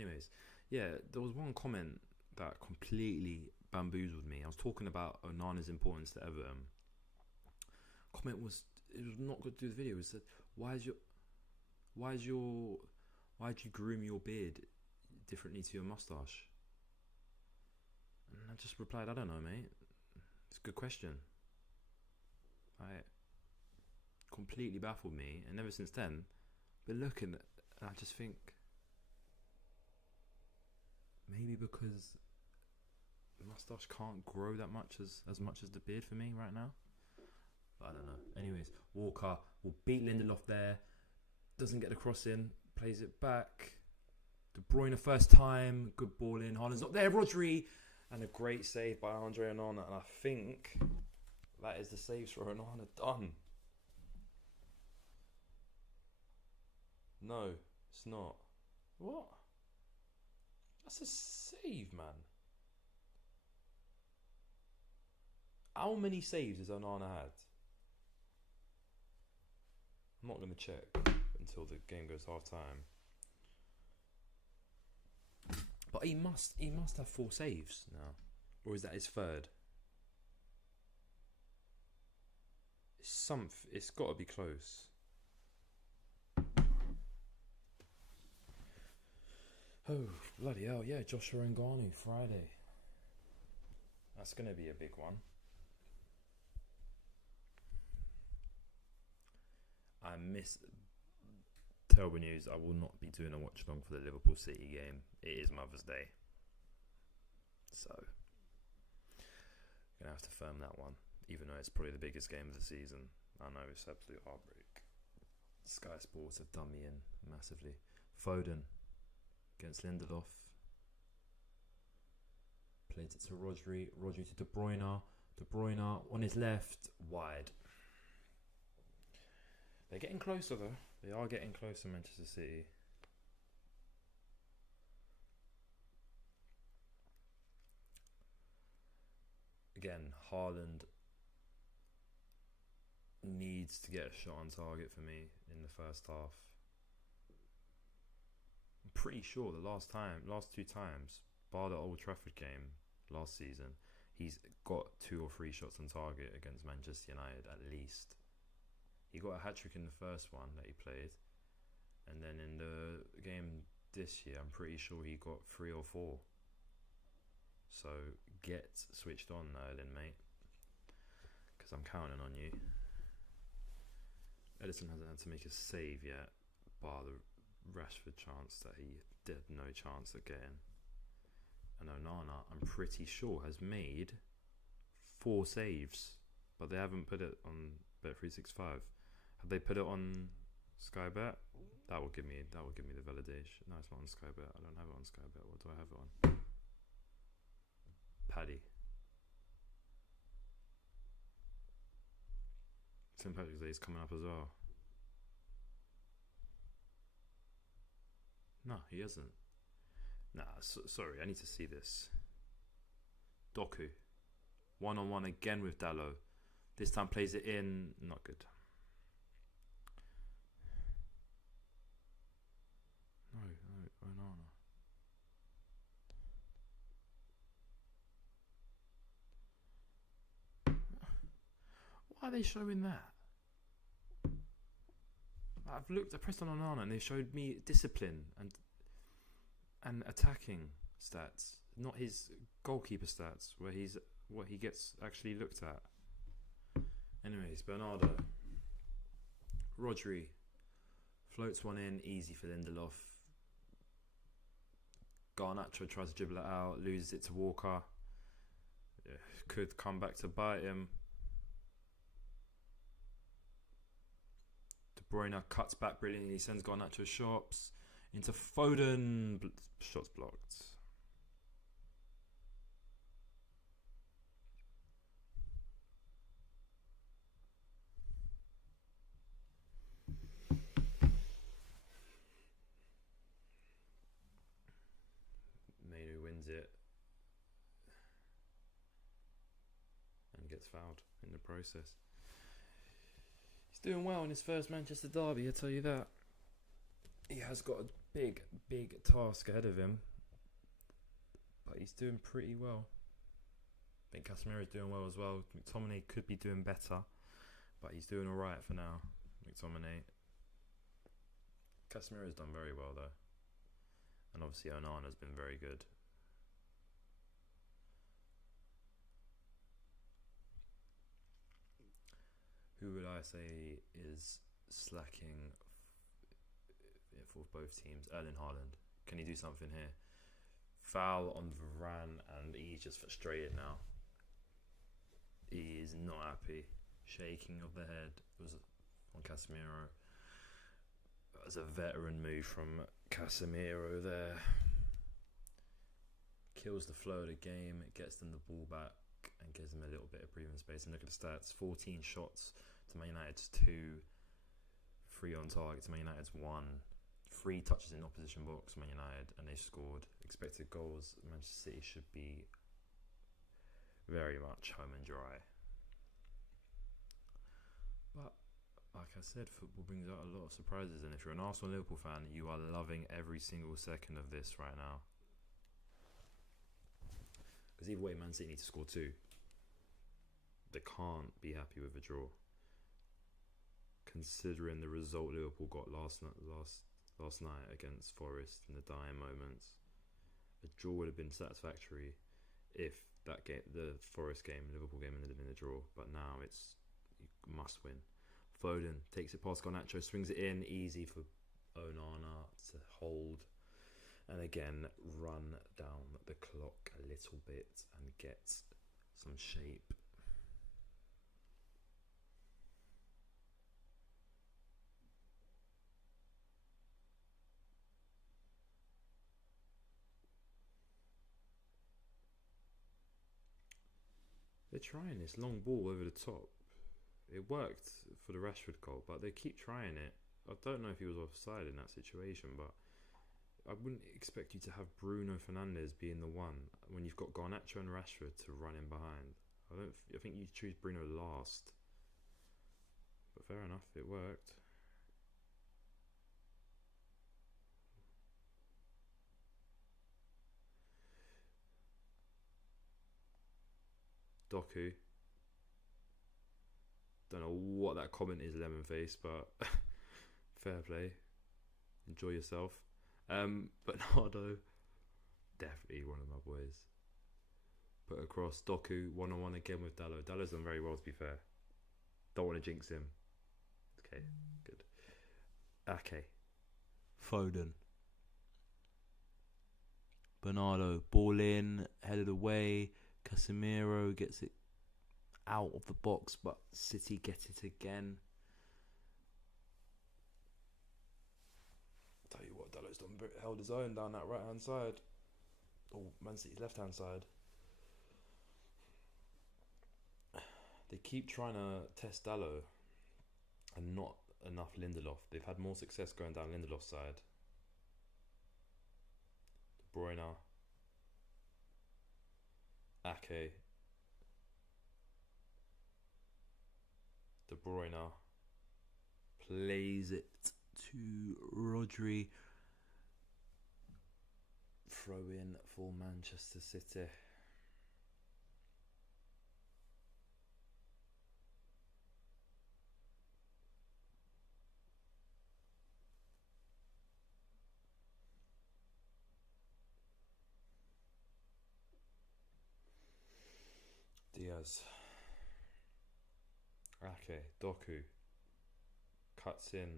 Anyways, yeah, there was one comment that completely bamboozled me. I was talking about Onana's importance to Everton. Comment was, it was not good to do the video. It said, why do you groom your beard differently to your mustache? And I just replied, I don't know, mate. It's a good question. It completely baffled me, and ever since then, been looking, and I just think maybe because the mustache can't grow that much as much as the beard for me right now. But I don't know. Anyways, Walker will beat Lindelof there. Doesn't get the cross in. Plays it back. De Bruyne first time. Good ball in. Haaland's not there. Rodri. And a great save by Andre Onana. And I think that is the saves for Onana done. No, it's not. What? That's a save, man. How many saves has Onana had? I'm not going to check until the game goes half time. But he must have 4 saves now. Or is that his third? It's got to be close. Oh, bloody hell, yeah, Joshua Ngannou, Friday. That's going to be a big one. I miss terrible news. I will not be doing a watch along for the Liverpool City game. It is Mother's Day, so gonna have to firm that one. Even though it's probably the biggest game of the season, I know it's absolute heartbreak. Sky Sports have done me in massively. Foden against Lindelof. Played it to Rodri. Rodri to De Bruyne. De Bruyne on his left, wide. They're getting closer though. They are getting closer, Manchester City. Again, Haaland needs to get a shot on target for me in the first half. I'm pretty sure the last 2 times, bar the Old Trafford game last season, he's got 2 or 3 shots on target against Manchester United at least. He got a hat-trick in the first one that he played, and then in the game this year, I'm pretty sure he got 3 or 4. So get switched on, Erling, mate, because I'm counting on you. Edison hasn't had to make a save yet, bar the Rashford chance that he had no chance of getting. And Onana, I'm pretty sure, has made 4 saves, but they haven't put it on Bet365. Have they put it on Sky Bet? That will give me the validation. No, it's not on Sky Bet. I don't have it on Sky Bet. What do I have it on? Paddy. St. Patrick's Day is coming up as well. No, he hasn't. Nah, sorry, I need to see this. Doku. 1-on-1 again with Dalot. This time plays it in. Not good. No, Onana. Why are they showing that? I pressed on Onana and they showed me discipline and attacking stats, not his goalkeeper stats, where what he gets actually looked at. Anyways, Bernardo. Rodri floats one in, easy for Lindelof. Garnacho tries to dribble it out, loses it to Walker. Could come back to bite him. De Bruyne cuts back brilliantly, sends Garnacho shots into Foden. Shots blocked. Manu wins it and gets fouled in the process. He's doing well in his first Manchester derby, I tell you that. He has got a big task ahead of him, but he's doing pretty well. I think Casemiro's doing well as well. McTominay could be doing better, but he's doing alright for now. McTominay. Casemiro's done very well though, and obviously Onana's been very good. Who would I say is slacking for both teams? Erling Haaland. Can he do something here? Foul on Varane, and he's just frustrated now. He is not happy. Shaking of the head was on Casemiro. That was a veteran move from Casemiro there. Kills the flow of the game. It gets them the ball back and gives them a little bit of breathing space. And look at the stats: 14 shots to Man United's 2, 3 on target to Man United's 1, 3 touches in opposition box Man United, and they scored. Expected goals, Manchester City should be very much home and dry. But like I said, football brings out a lot of surprises, and if you're an Arsenal Liverpool fan, you are loving every single second of this right now. Because either way, Man City need to score 2. They can't be happy with a draw, considering the result Liverpool got last night against Forest in the dying moments. A draw would have been satisfactory if that game, the Forest game, Liverpool game, ended in a draw. But now it's you must win. Foden takes it past Garnacho, swings it in, easy for Onana to hold, and again run down the clock a little bit and get some shape. They're trying this long ball over the top. It worked for the Rashford goal, but they keep trying it. I don't know if he was offside in that situation, but I wouldn't expect you to have Bruno Fernandes being the one when you've got Garnacho and Rashford to run in behind. I think you choose Bruno last. But fair enough, it worked. Doku. Don't know what that comment is, Lemonface, but fair play. Enjoy yourself. Bernardo, definitely one of my boys. Put across Doku, one-on-one again with Dalot. Dalot's done very well, to be fair. Don't want to jinx him. Okay, good. Okay. Foden. Bernardo, ball in, headed away. Casemiro gets it out of the box, but City get it again. Tell you what, Dalot's held his own down that right hand side. Oh, Man City's left hand side. They keep trying to test Dalot and not enough Lindelof. They've had more success going down Lindelof's side. De Bruyne. Ake. De Bruyne plays it to Rodri. Throw in for Manchester City. Diaz. Ake, Doku cuts in.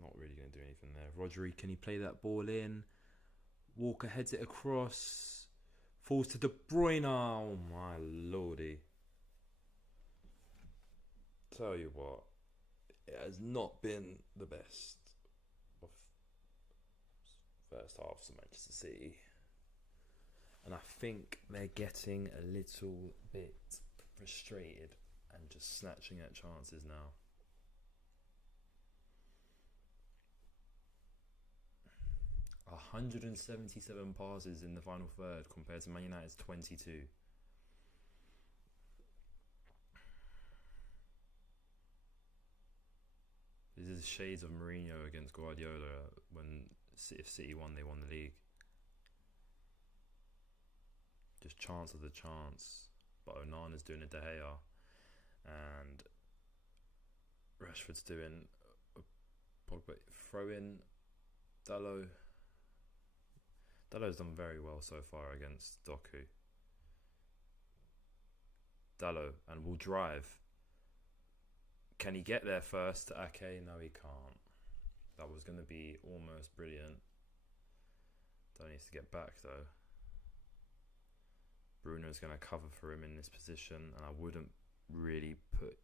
Not really going to do anything there. Rodri, can he play that ball in? Walker heads it across. Falls to De Bruyne. Oh my lordy. Tell you what, it has not been the best of first half for Manchester City. And I think they're getting a little bit frustrated and just snatching at chances now. – 177 passes in the final third compared to Man United's 22. This is shades of Mourinho against Guardiola when if City won, they won the league. Just chance of the chance. But Onana's doing a De Gea. And Rashford's doing a Pogba. Throw in Dalot. Dalot's done very well so far against Doku. Dalot, and will drive. Can he get there first? Okay, no he can't. That was going to be almost brilliant. Don't need to get back though. Bruno's going to cover for him in this position, and I wouldn't really put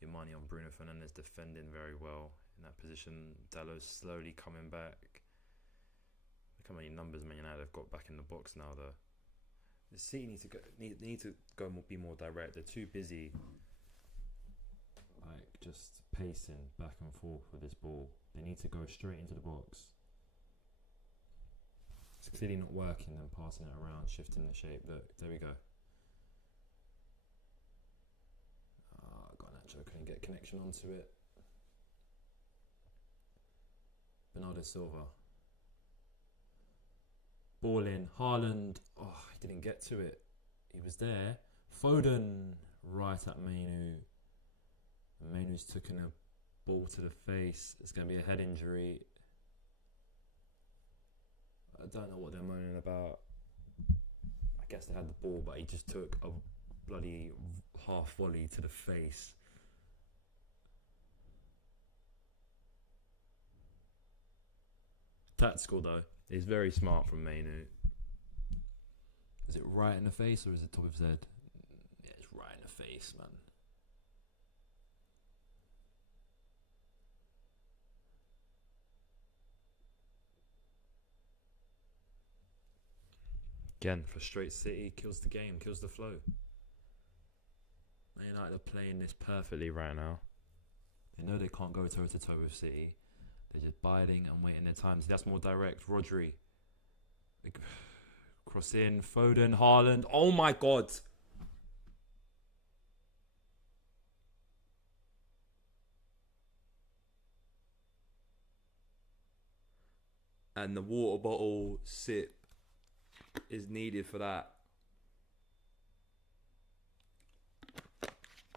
your money on Bruno Fernandes defending very well in that position. Dalot's slowly coming back. Look how many numbers Man United have got back in the box now though. The City need to go be more direct. They're too busy like just pacing back and forth with this ball. They need to go straight into the box. It's clearly not working, then passing it around, shifting the shape. Look, there we go. Garnacho couldn't get connection onto it. Bernardo Silva. Ball in. Haaland. Oh, he didn't get to it. He was there. Foden right at Mainu. Mainu's taken a ball to the face. It's going to be a head injury. I don't know what they're moaning about. I guess they had the ball, but he just took a bloody half volley to the face. Tactical though. It's very smart from Mainu. Is it right in the face or is it top of his head? Yeah, it's right in the face, man. Again, frustrates City, kills the game, kills the flow. Man United are playing this perfectly right now. They know they can't go toe to toe with City. They're just biding and waiting their time. So that's more direct. Rodri. Cross in. Foden. Haaland. Oh my God. And the water bottle sip is needed for that.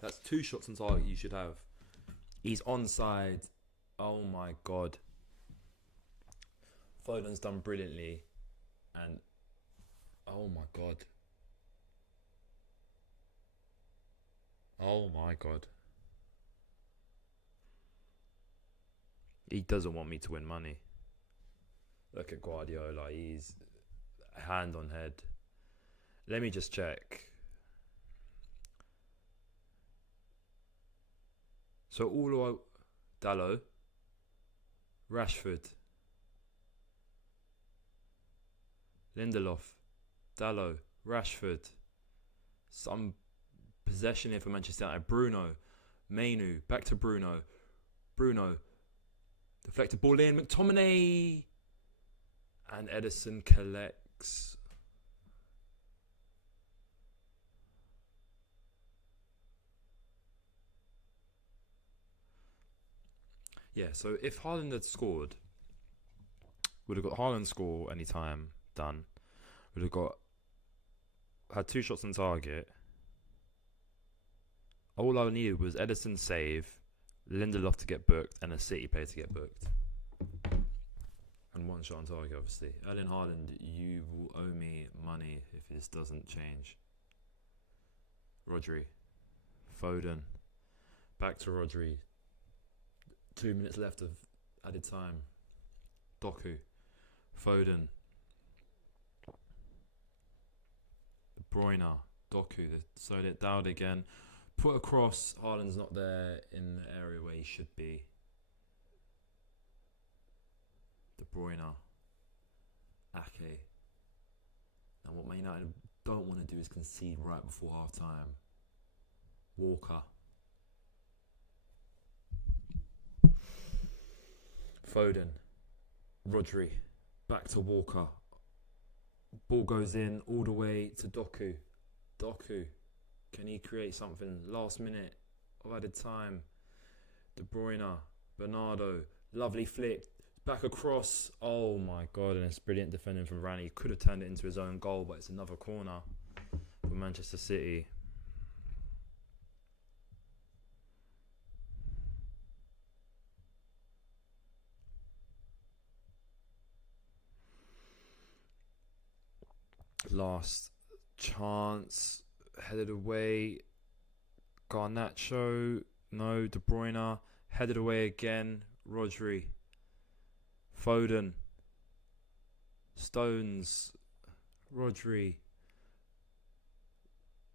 That's 2 shots on target you should have. He's onside. Oh my God. Foden's done brilliantly. And oh my God. Oh my God. He doesn't want me to win money. Look at Guardiola. He's hand on head. Let me just check. So all Dalot, Rashford, Lindelof, Dalot, Rashford. Some possession here for Manchester United. Bruno, Mainu, back to Bruno. Bruno, deflected ball in. McTominay, and Ederson collects. Yeah, so if Haaland had scored, would have got Haaland score anytime, done. Would have had 2 shots on target. All I needed was Ederson save, Lindelof to get booked, and a City player to get booked. And 1 shot on target, obviously. Erling Haaland, you will owe me money if this doesn't change. Rodri. Foden. Back to Rodri. 2 minutes left of added time. Doku. Foden. De Bruyne. Doku. They slowed it down again. Put across. Haaland's not there in the area where he should be. De Bruyne. Ake. Now what Man United don't want to do is concede right before half time. Walker. Foden. Rodri. Back to Walker. Ball goes in all the way to Doku. Doku. Can he create something? Last minute of added time. De Bruyne. Bernardo. Lovely flick. Back across. Oh my god, and it's brilliant defending from Varane. He could have turned it into his own goal, but it's another corner for Manchester City. Last chance, headed away. Garnacho, no. De Bruyne, headed away again. Rodri, Foden, Stones, Rodri,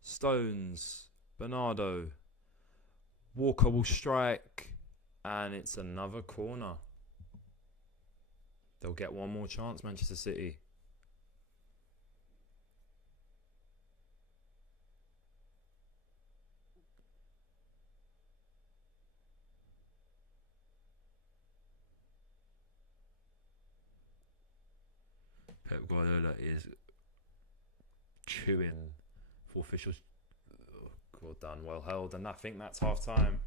Stones, Bernardo. Walker will strike, and it's another corner. They'll get one more chance, Manchester City. Pep Guardiola is chewing for officials. Well done, well held, and I think that's half time.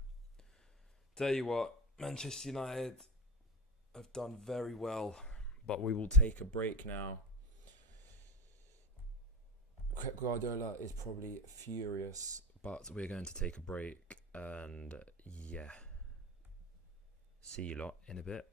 Tell you what, Manchester United have done very well, but we will take a break now. Pep Guardiola is probably furious, but we're going to take a break, and yeah, see you lot in a bit.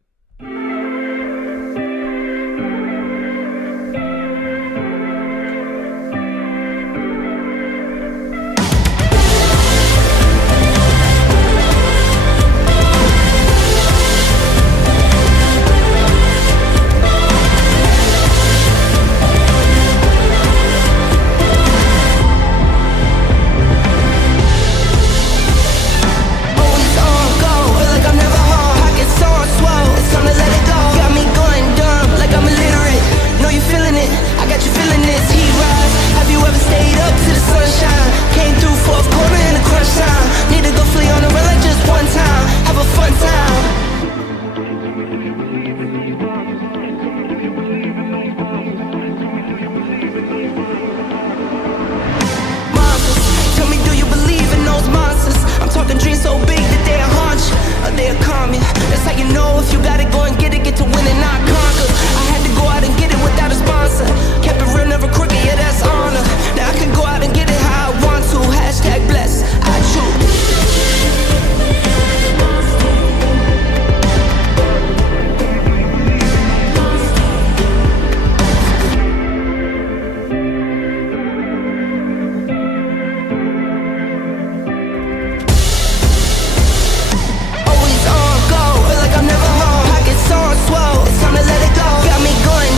Got me going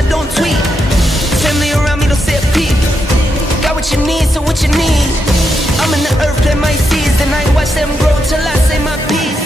I don't tweet. Family around me don't say a peep. Got what you need, so what you need. I'm in the earth, plant my seeds, and I ain't watch them grow till I say my piece.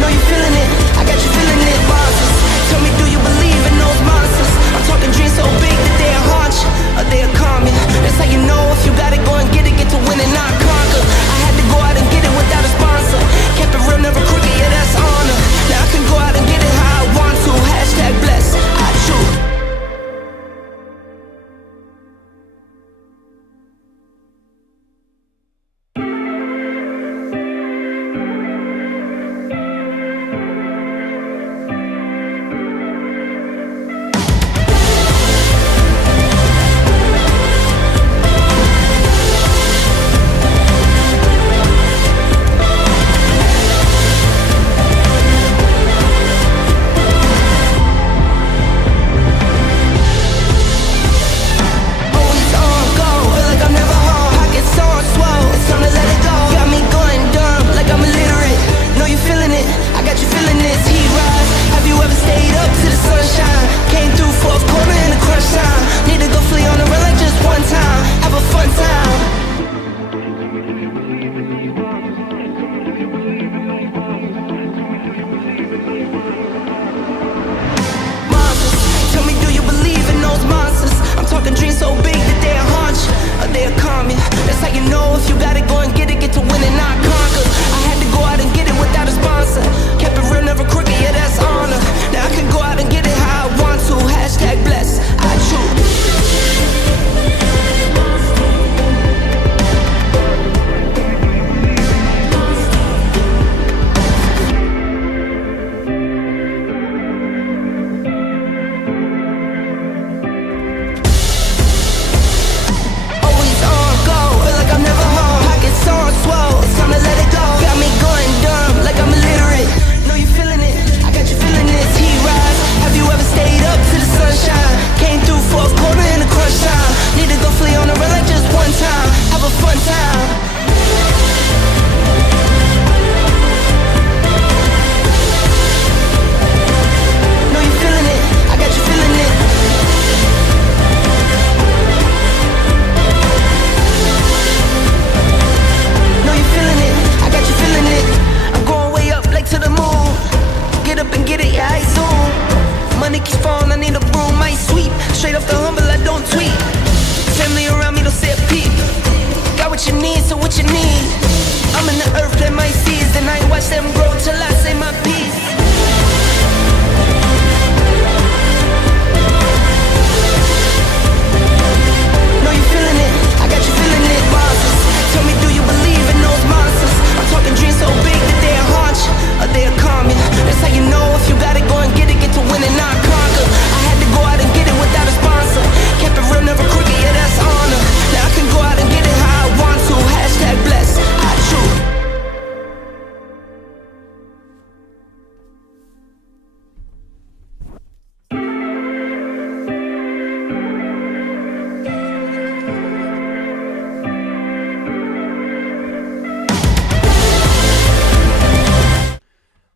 Know you feeling it, I got you feeling it. Monsters, tell me, do you believe in those monsters? I'm talking dreams so big that they'll haunt you, or they'll calm you. That's how you know if you gotta go and get to win and not conquer. I had to go out and get it without a sponsor. Kept it real, never crooked, yeah, that's honor. Now I can go out and get it how I want to. Hashtag blessed, I choose.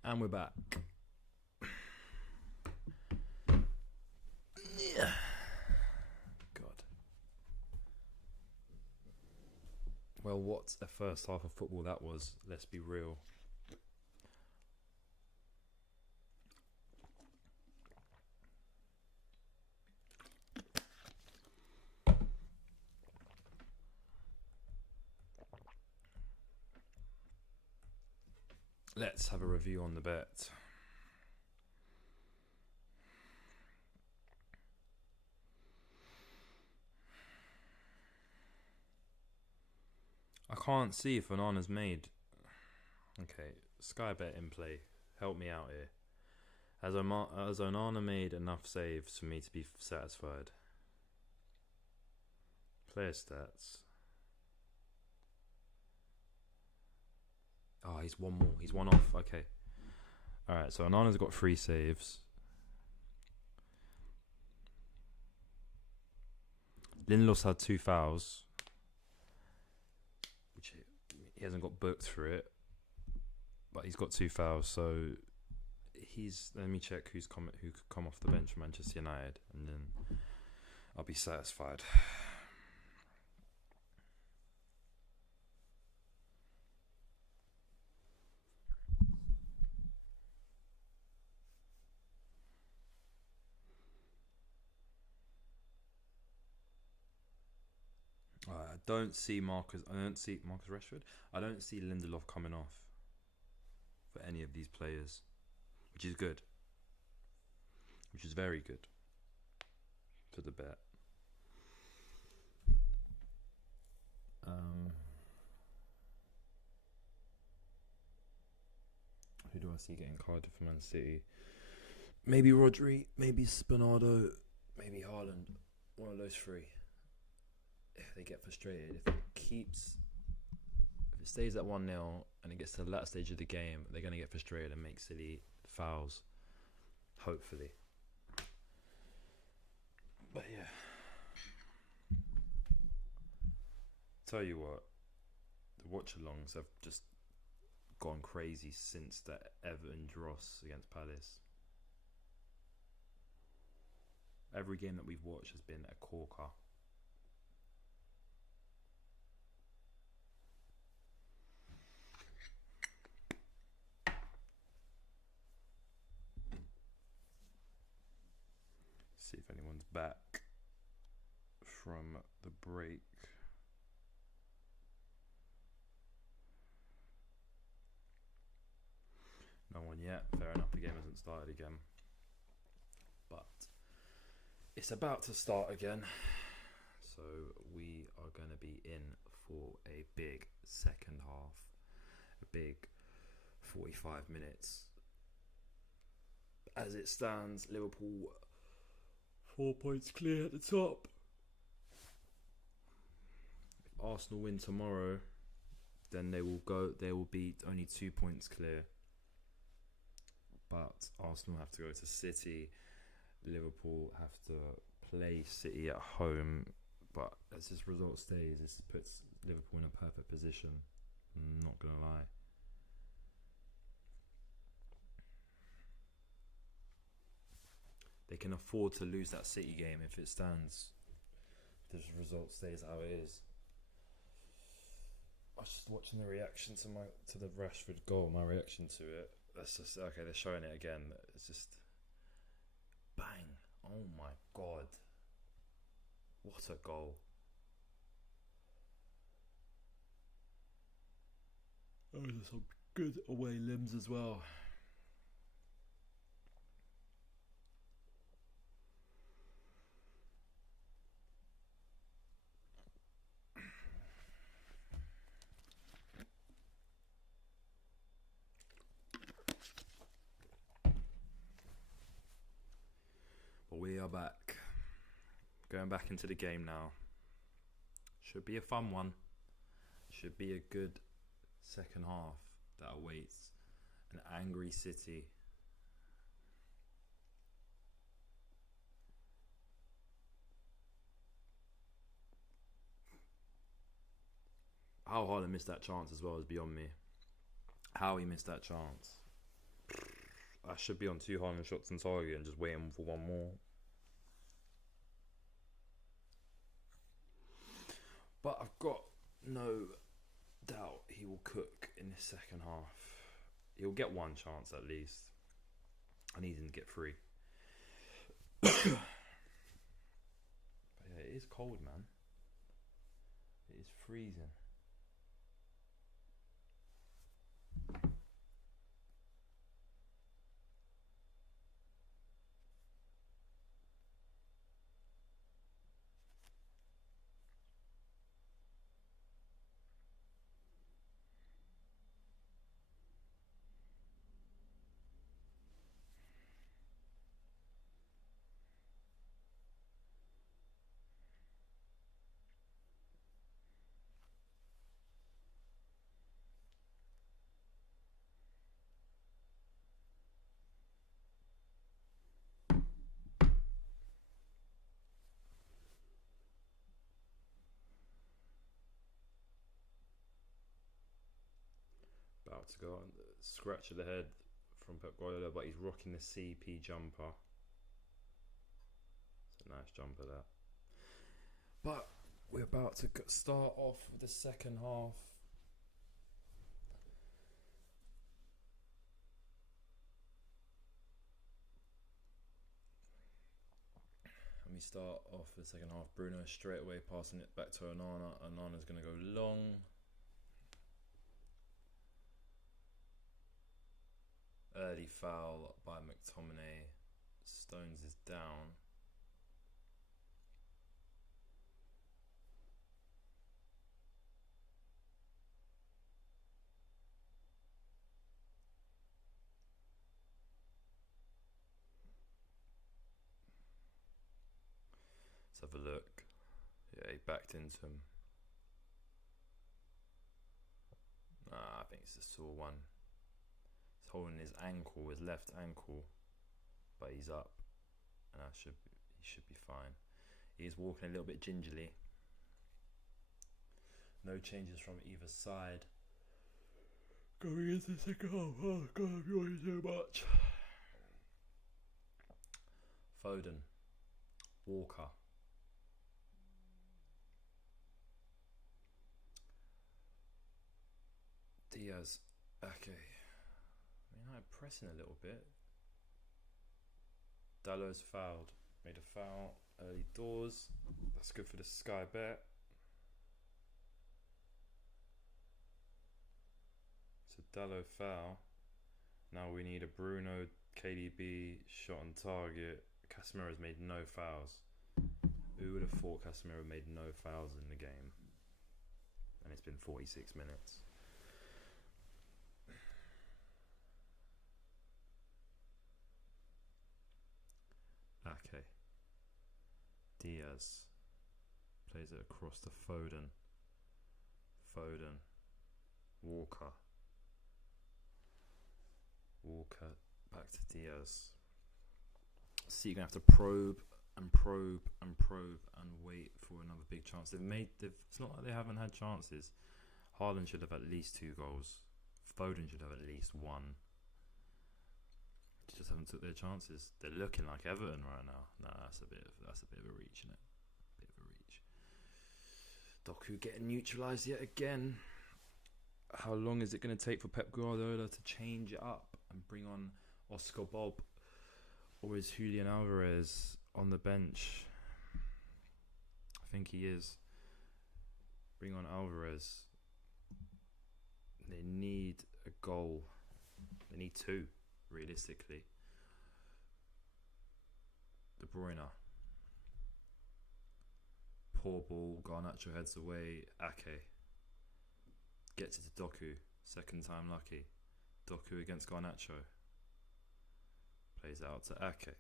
And we're back. Yeah. God. Well, what a first half of football that was, let's be real. Let's have a review on the bet. I can't see if Onana's made. Okay, Sky Bet in play. Help me out here. Has Onana made enough saves for me to be satisfied? Player stats. Oh, he's one more. He's one off. Okay. Alright, so Onana's got 3 saves. Lindelof's had 2 fouls, which he hasn't got booked for it. he's got 2 fouls, so he's. Let me check who could come off the bench for Manchester United, and then I'll be satisfied. I don't see Marcus Rashford. I don't see Lindelof coming off for any of these players, which is good. Which is very good for the bet. Who do I see getting Cardiff for Man City? Maybe Rodri, maybe Spinardo, maybe Haaland. One of those 3. If they get frustrated, if it stays at 1-0 and it gets to the latter stage of the game, they're going to get frustrated and make silly fouls. Hopefully. But yeah. Tell you what, the watch-alongs have just gone crazy since that Everton dross against Palace. Every game that we've watched has been a corker. See if anyone's back from the break. No one yet. Fair enough, the game hasn't started again. But it's about to start again. So we are going to be in for a big second half. A big 45 minutes. As it stands, Liverpool 4 points clear at the top. If Arsenal win tomorrow, then they will be only 2 points clear. But Arsenal have to go to City. Liverpool have to play City at home. But as this result stays, this puts Liverpool in a perfect position. I'm not going to lie. They can afford to lose that City game if it stands. If this result stays how it is. I was just watching the reaction to the Rashford goal. My reaction to it. That's just okay. They're showing it again. It's just bang! Oh my god! What a goal! Oh, there's some good away limbs as well. We are back. Going back into the game now. Should be a fun one. Should be a good second half that awaits an angry City. How Haaland missed that chance as well is beyond me. How he missed that chance. I should be on 2 Haaland shots on target and just waiting for one more. But I've got no doubt he will cook in this second half. He'll get one chance at least. I need him to get 3. But yeah, it is cold, man. It is freezing. About to go on. scratch of the head from Pep Guardiola, but he's rocking the CP jumper. It's a nice jumper, that. But we're about to start off with the second half. Let me start off the second half. Bruno straight away passing it back to Onana. Onana's going to go long. Early foul by McTominay. Stones is down. Let's have a look. Yeah, he backed into him. I think it's a sore one. He's holding his ankle, his left ankle, but he's up, and he should be fine. He's walking a little bit gingerly. No changes from either side. Going into the second half. Oh God, I'm yawning so much. Foden, Walker. Diaz, okay. United pressing a little bit. Dalot's fouled. Made a foul early doors. That's good for the Sky Bet. So Dalot foul. Now we need a Bruno KDB shot on target. Casemiro's made no fouls. Who would have thought Casemiro made no fouls in the game? And it's been 46 minutes. Okay. Diaz plays it across to Foden. Foden. Walker. Walker back to Diaz. So you're going to have to probe and probe and probe and wait for another big chance. It's not like they haven't had chances. Haaland should have at least 2 goals. Foden should have at least 1. Just haven't took their chances. They're looking like Everton right now. Nah, that's a bit of a reach, isn't it? Bit of a reach. Doku getting neutralised yet again. How long is it going to take for Pep Guardiola to change it up and bring on Oscar Bob, or is Julian Alvarez on the bench? I think he is. Bring on Alvarez. They need a goal. They need 2. Realistically, De Bruyne, poor ball. Garnacho heads away. Ake gets it to Doku. Second time lucky. Doku against Garnacho. Plays out to Ake.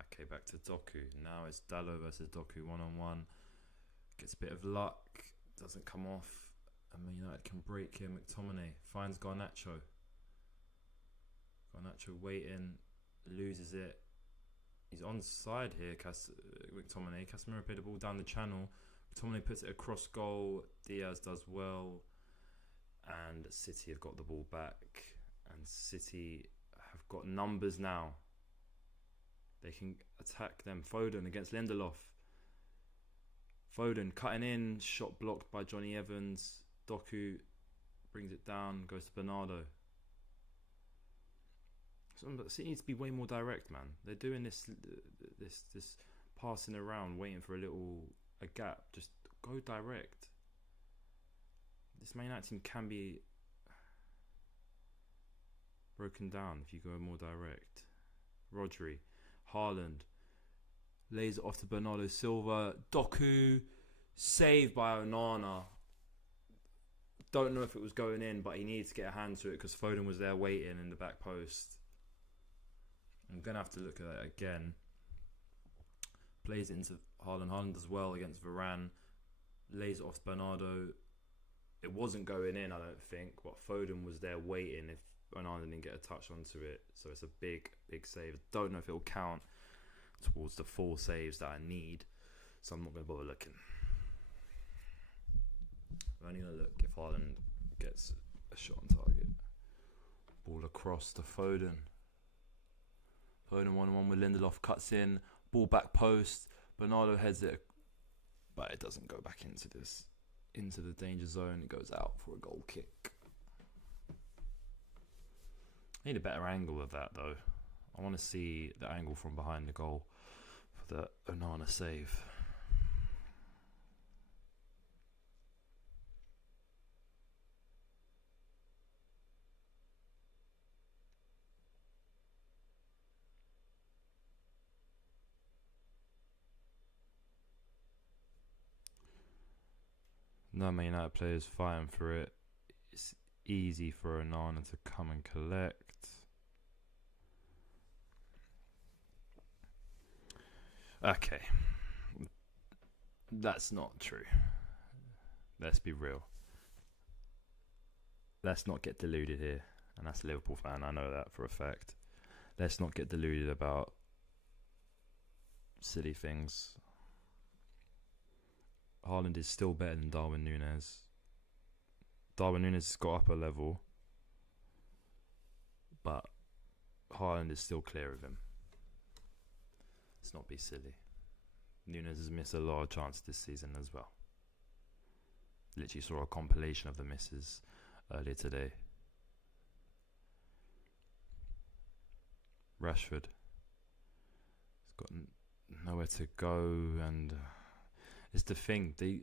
Ake back to Doku. Now it's Dalot versus Doku 1-on-1. Gets a bit of luck. Doesn't come off. And Man United can break here. McTominay finds Garnacho. Garnacho waiting, loses it. He's onside here, McTominay. Casemiro played the ball down the channel. McTominay puts it across goal. Diaz does well. And City have got the ball back. And City have got numbers now. They can attack them. Foden against Lindelof. Foden cutting in. Shot blocked by Johnny Evans. Doku brings it down. Goes to Bernardo. City needs to be way more direct, man. They're doing this passing around, waiting for a gap. Just go direct. This Man United team can be broken down if you go more direct. Rodri, Haaland, lays it off to Bernardo Silva. Doku, saved by Onana. Don't know if it was going in, but he needs to get a hand to it because Foden was there waiting in the back post. I'm going to have to look at that again. Plays it into Haaland. Haaland does well against Varane. Lays it off to Bernardo. It wasn't going in, I don't think. But Foden was there waiting if Bernardo didn't get a touch onto it. So it's a big, big save. Don't know if it'll count towards the 4 saves that I need. So I'm not going to bother looking. I'm only going to look if Haaland gets a shot on target. Ball across to Foden. Foden 1-on-1 with Lindelof, cuts in, ball back post. Bernardo heads it, but it doesn't go back into the danger zone. It goes out for a goal kick. I need a better angle of that though. I want to see the angle from behind the goal for the Onana save. No Man United players fighting for it. It's easy for Onana to come and collect. Okay. That's not true. Let's be real. Let's not get deluded here. And that's a Liverpool fan, I know that for a fact. Let's not get deluded about silly things. Haaland is still better than Darwin Núñez. Darwin Núñez has got up a level, but Haaland is still clear of him. Let's not be silly. Núñez has missed a lot of chances this season as well. Literally saw a compilation of the misses earlier today. Rashford has got nowhere to go, and it's the thing. The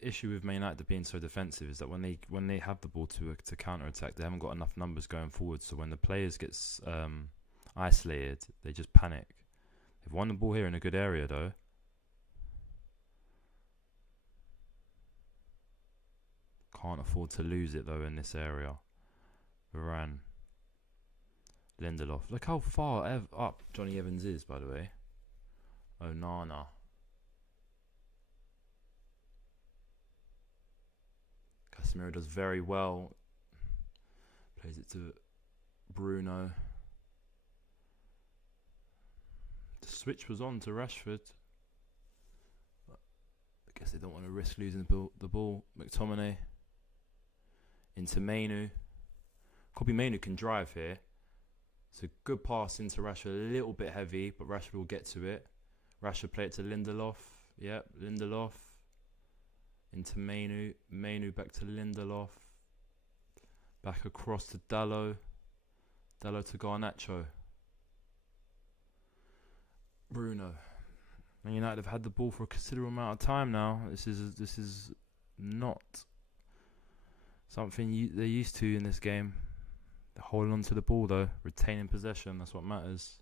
issue with Man United being so defensive is that when they have the ball to counter attack, they haven't got enough numbers going forward. So when the players get isolated, they just panic. They've won the ball here in a good area though. Can't afford to lose it though in this area. Varane. Lindelof. Look how far up Johnny Evans is, by the way. Onana. Casemiro does very well. Plays it to Bruno. The switch was on to Rashford. I guess they don't want to risk losing the ball. McTominay. Into Mainu. Kobbie Mainu can drive here. It's a good pass into Rashford. A little bit heavy, but Rashford will get to it. Rashford play it to Lindelof. Yep, Lindelof. Into Mainu. Mainu back to Lindelof. Back across to Dalot. Dalot to Garnacho. Bruno. Man United have had the ball for a considerable amount of time now. This is not something they're used to in this game. They're holding on to the ball though, retaining possession. That's what matters.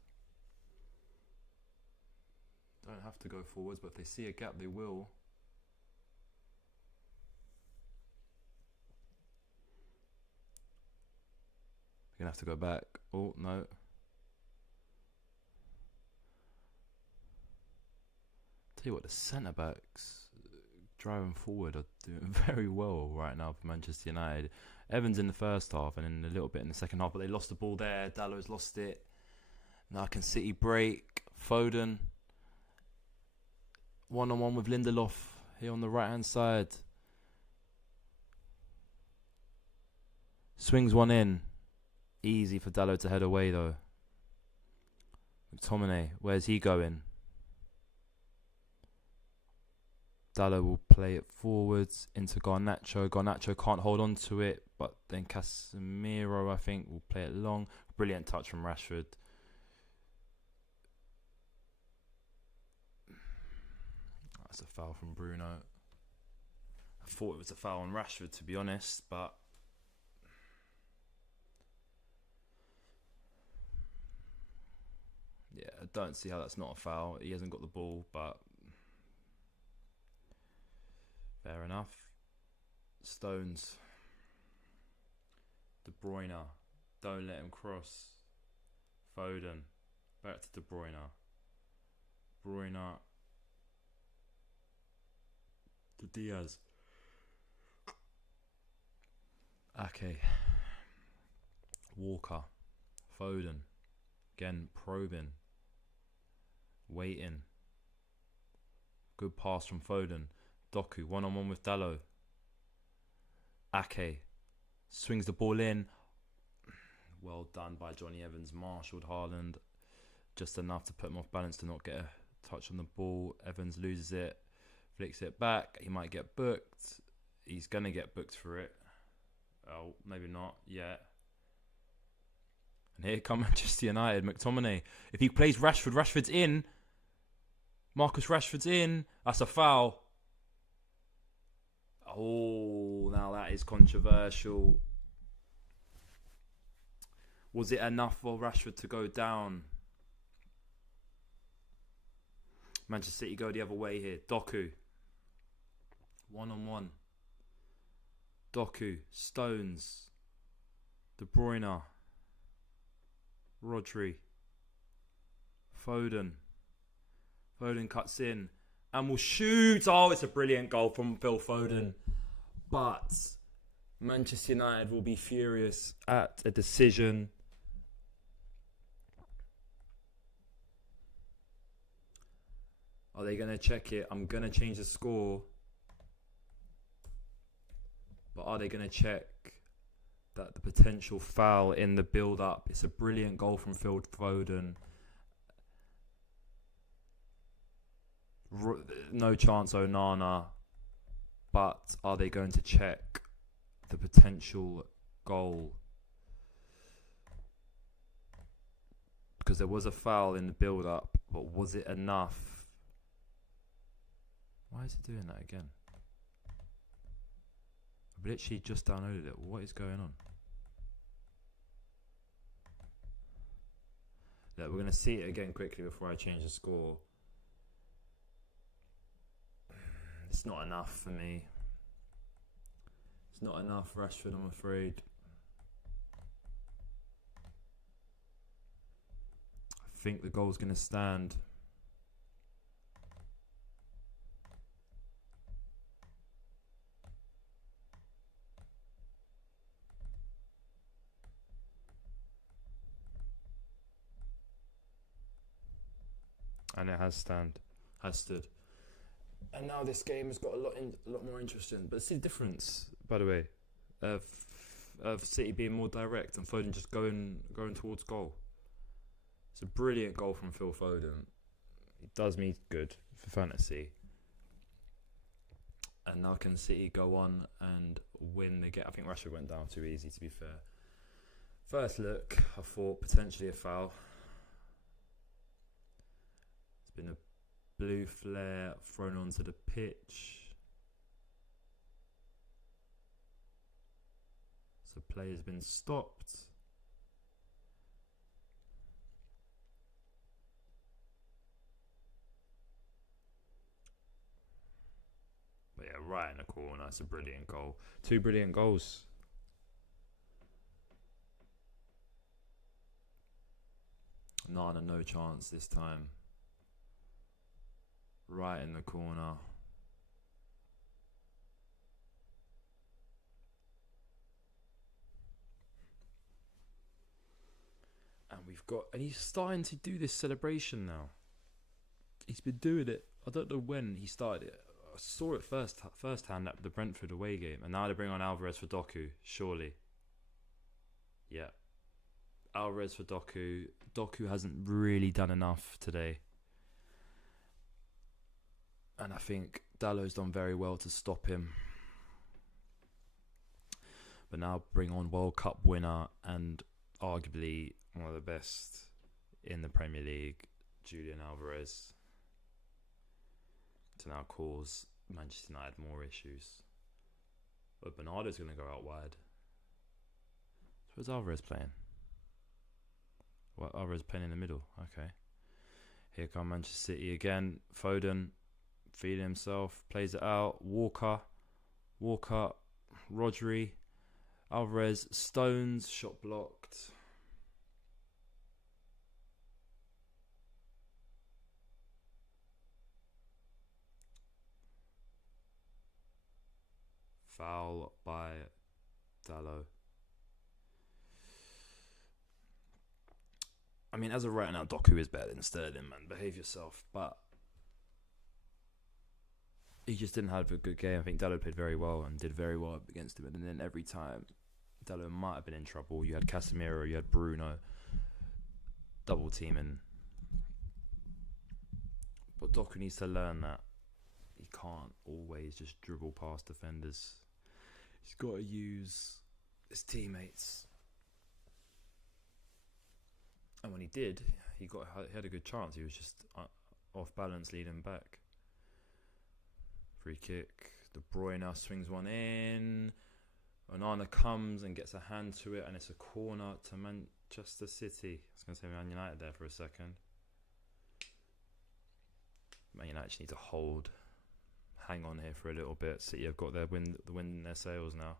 Don't have to go forwards, but if they see a gap, they will. They're gonna have to go back. Oh no. Tell you what, the centre backs driving forward are doing very well right now for Manchester United. Evans in the first half and then a little bit in the second half, but they lost the ball there. Dalot's lost it. Now can City break? Foden. 1-on-1 with Lindelof here on the right hand side. Swings one in. Easy for Dalot to head away though. McTominay, where's he going? Dalot will play it forwards into Garnacho. Garnacho can't hold on to it, but then Casemiro, I think, will play it long. Brilliant touch from Rashford. That's a foul from Bruno. I thought it was a foul on Rashford, to be honest, but yeah, I don't see how that's not a foul. He hasn't got the ball, but fair enough. Stones. De Bruyne. Don't let him cross. Foden. Back to De Bruyne. Bruyne. To Diaz. Okay. Walker. Foden. Again, probing. Waiting. Good pass from Foden. Doku, 1-on-1 with Dalot. Ake. Swings the ball in. Well done by Johnny Evans. Marshalled Haaland just enough to put him off balance to not get a touch on the ball. Evans loses it, flicks it back. He might get booked. He's going to get booked for it. Oh, maybe not yet. And here come Manchester United. McTominay. If he plays Rashford, Rashford's in. Marcus Rashford's in. That's a foul. Oh, now that is controversial. Was it enough for Rashford to go down? Manchester City go the other way here. Doku. 1-on-1. Doku. Stones. De Bruyne. Rodri. Foden. Foden cuts in and will shoot. Oh, it's a brilliant goal from Phil Foden. But Manchester United will be furious at a decision. Are they going to check it? I'm going to change the score. But are they going to check that the potential foul in the build-up? It's a brilliant goal from Phil Foden. No chance Onana. But are they going to check the potential goal? Because there was a foul in the build-up, but was it enough? Why is it doing that again? I've literally just downloaded it. What is going on? Look, we're going to see it again quickly before I change the score. It's not enough for me. It's not enough, Rashford, I'm afraid. I think the goal's going to stand. And it has stood. And now this game has got a lot more interesting. But see the difference, by the way, of City being more direct and Foden just going towards goal. It's a brilliant goal from Phil Foden. It does me good for fantasy. And now can City go on and win the game? I think Rashford went down too easy, to be fair. First look, I thought potentially a foul. It's been a blue flare thrown onto the pitch. So play has been stopped. But yeah, right in the corner. It's a brilliant goal. 2 brilliant goals. Nana, no chance this time. Right in the corner. And he's starting to do this celebration now. He's been doing it. I don't know when he started it. I saw it first hand at the Brentford away game. And now they bring on Alvarez for Doku, surely. Yeah. Alvarez for Doku. Doku hasn't really done enough today. And I think Dallow's done very well to stop him. But now bring on World Cup winner and arguably one of the best in the Premier League, Julian Alvarez, to now cause Manchester United more issues. But Bernardo's going to go out wide. So where's Alvarez playing? Well, Alvarez playing in the middle. Okay. Here come Manchester City again. Foden. Feeling himself, plays it out. Walker, Rodri, Alvarez, Stones, shot blocked. Foul by Dalot. I mean, as of right now, Doku is better than Sterling, man. Behave yourself, but he just didn't have a good game. I think Dalot played very well and did very well against him. And then every time Dalot might have been in trouble. You had Casemiro, you had Bruno, double teaming. But Doku needs to learn that he can't always just dribble past defenders. He's got to use his teammates. And when he did, he had a good chance. He was just off balance leading back. Free kick. De Bruyne swings one in. Onana comes and gets a hand to it, and it's a corner to Manchester City. I was going to say Man United there for a second. Man United just need to hang on here for a little bit. City have got the wind in their sails now.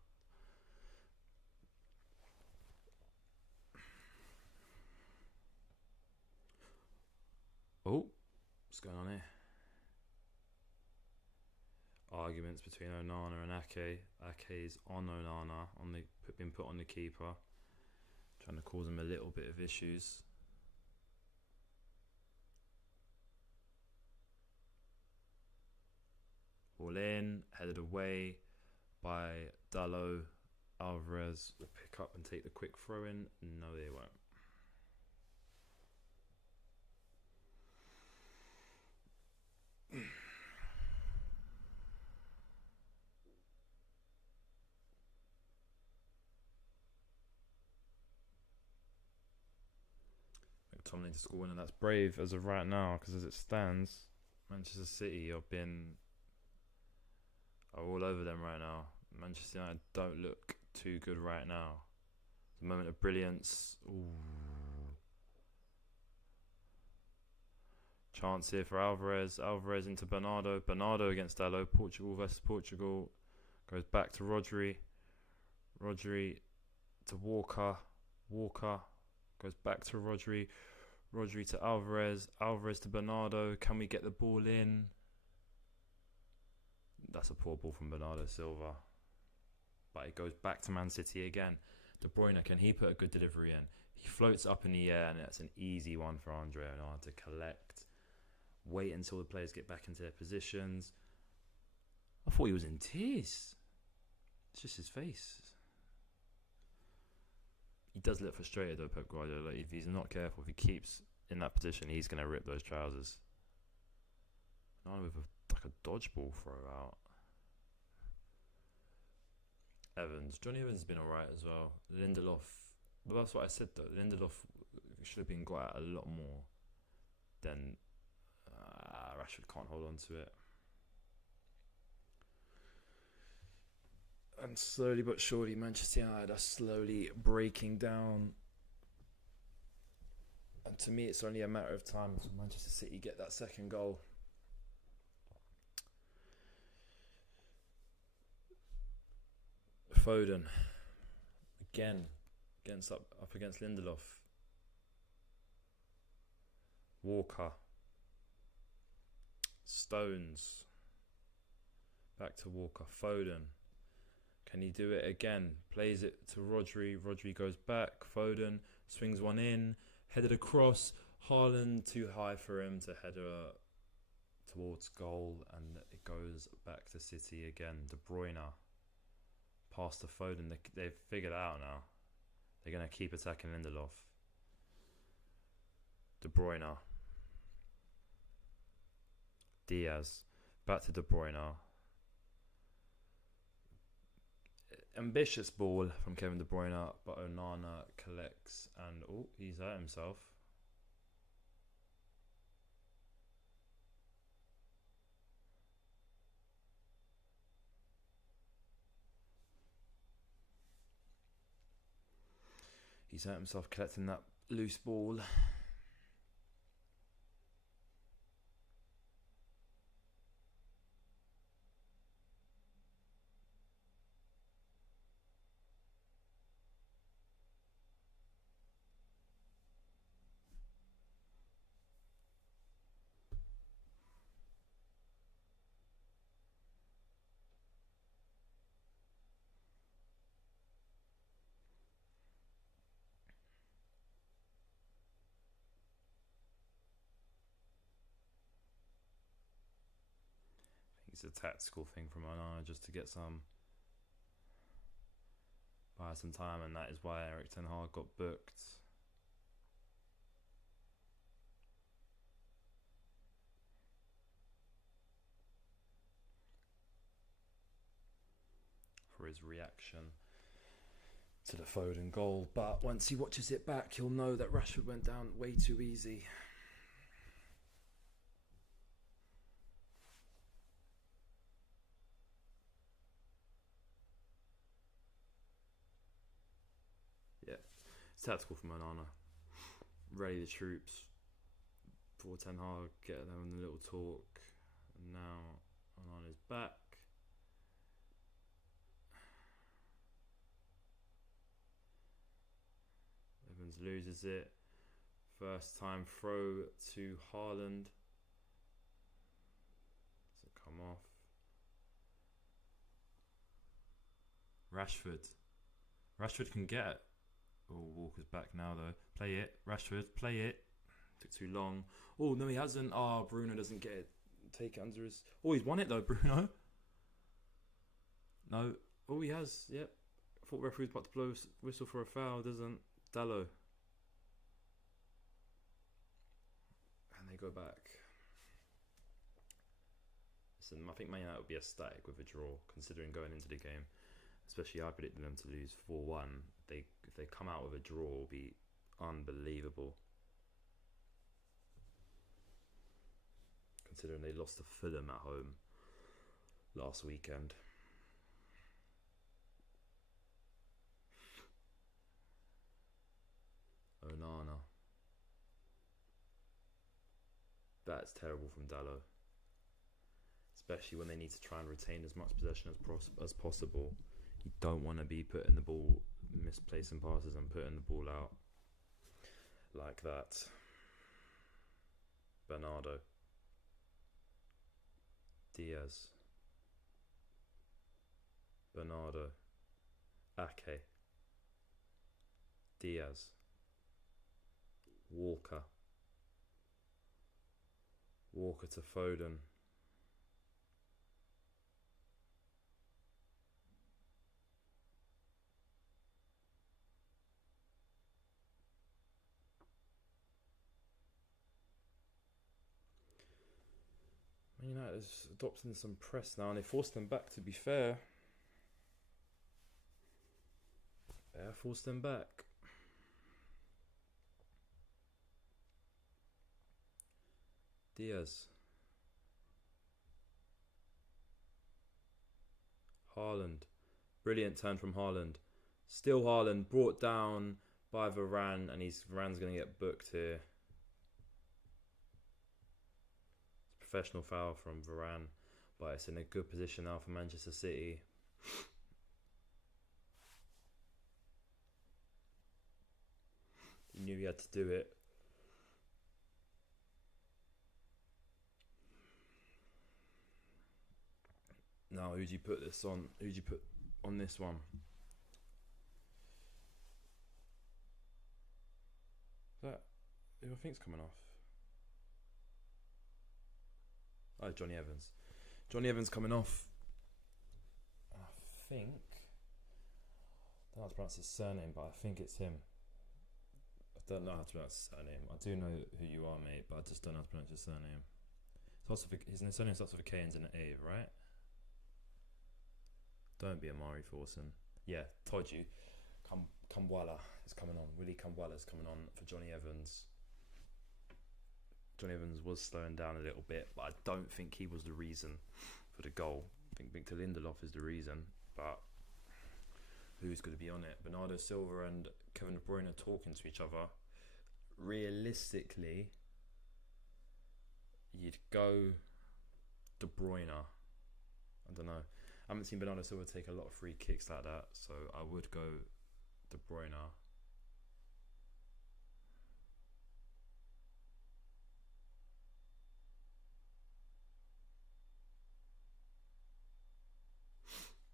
Oh, what's going on here? Arguments between Onana and Ake. Ake's on Onana, been put on the keeper, trying to cause him a little bit of issues. Ball in, headed away by Dalot. Alvarez will pick up and take the quick throw in. No, they won't. McTominay to score one, and that's brave as of right now, because as it stands, Manchester City are all over them right now. Manchester United don't look too good right now. The moment of brilliance. Ooh. Chance here for Alvarez. Alvarez into Bernardo. Bernardo against Dalot. Portugal versus Portugal. Goes back to Rodri. Rodri to Walker. Walker goes back to Rodri. Rodri to Alvarez. Alvarez to Bernardo. Can we get the ball in? That's a poor ball from Bernardo Silva. But it goes back to Man City again. De Bruyne, can he put a good delivery in? He floats up in the air, and that's an easy one for Andre Onana to collect. Wait until the players get back into their positions. I thought he was in tears. It's just his face. He does look frustrated though, Pep Guardiola. If he's not careful, if he keeps in that position, he's going to rip those trousers. Onana with like a dodgeball throw out. Evans. Johnny Evans has been alright as well. Lindelof. But that's what I said though. Lindelof should have been got out a lot more than Rashford can't hold on to it. And slowly but surely, Manchester United are slowly breaking down. And to me, it's only a matter of time until Manchester City get that second goal. Foden again up against Lindelof. Walker. Stones. Back to Walker. Foden. Can he do it again? Plays it to Rodri. Rodri goes back. Foden swings one in. Headed across. Haaland too high for him to header towards goal. And it goes back to City again. De Bruyne. Past to Foden. They've figured it out now. They're going to keep attacking Lindelof. De Bruyne. Diaz. Back to De Bruyne. Ambitious ball from Kevin De Bruyne, but Onana collects and he's hurt himself. He's hurt himself collecting that loose ball. It's a tactical thing from Onana just to get some buy some time, and that is why Erik ten Hag got booked. For his reaction to the Foden goal, but once he watches it back, he'll know that Rashford went down way too easy. Yeah, it's tactical from Onana. Ready the troops for Ten Hag, get them in a little talk, and now Onana's back. Evans loses it. First time throw to Haaland. Doesn't come off. Rashford can get it. Oh, Walker's back now though. Play it. Rashford, play it. Took too long. Oh, no, he hasn't. Oh, Bruno doesn't get it. Take it under his... Oh, he's won it though, Bruno. No. Oh, he has. Yep. I thought referee's about to blow whistle for a foul. Doesn't. Dallo. And they go back. Listen, I think Man United would be ecstatic with a draw, considering going into the game. Especially I predicted them to lose 4-1. If they come out with a draw, it will be unbelievable. Considering they lost to Fulham at home last weekend. Onana. That's terrible from Dallo. Especially when they need to try and retain as much possession as possible. You don't want to be putting the ball, misplacing passes and putting the ball out like that. Bernardo. Diaz. Bernardo. Ake. Diaz. Walker. Walker to Foden. Man United is adopting some press now, and they forced them back, to be fair. They forced them back. Diaz. Haaland. Brilliant turn from Haaland. Still Haaland, brought down by Varane, and Varane's going to get booked here. It's a professional foul from Varane, but it's in a good position now for Manchester City. He knew he had to do it. Now, who'd you put this on? Who'd you put on this one? That who I think's coming off? Oh, Johnny Evans. Johnny Evans coming off. I think. I don't know how to pronounce his surname, but I think it's him. I don't know how to pronounce his surname. I do know who you are, mate, but I just don't know how to pronounce your surname. His surname starts with a K and ends in an A, right? Don't be Amari Forson. Yeah, told you. Kambwala is coming on. Willie Kambwala is coming on for Johnny Evans. Johnny Evans was slowing down a little bit, but I don't think he was the reason for the goal. I think Victor Lindelof is the reason, but who's going to be on it? Bernardo Silva and Kevin De Bruyne are talking to each other. Realistically, you'd go De Bruyne. I don't know. I haven't seen Bernardo Silva take a lot of free kicks like that, so I would go De Bruyne.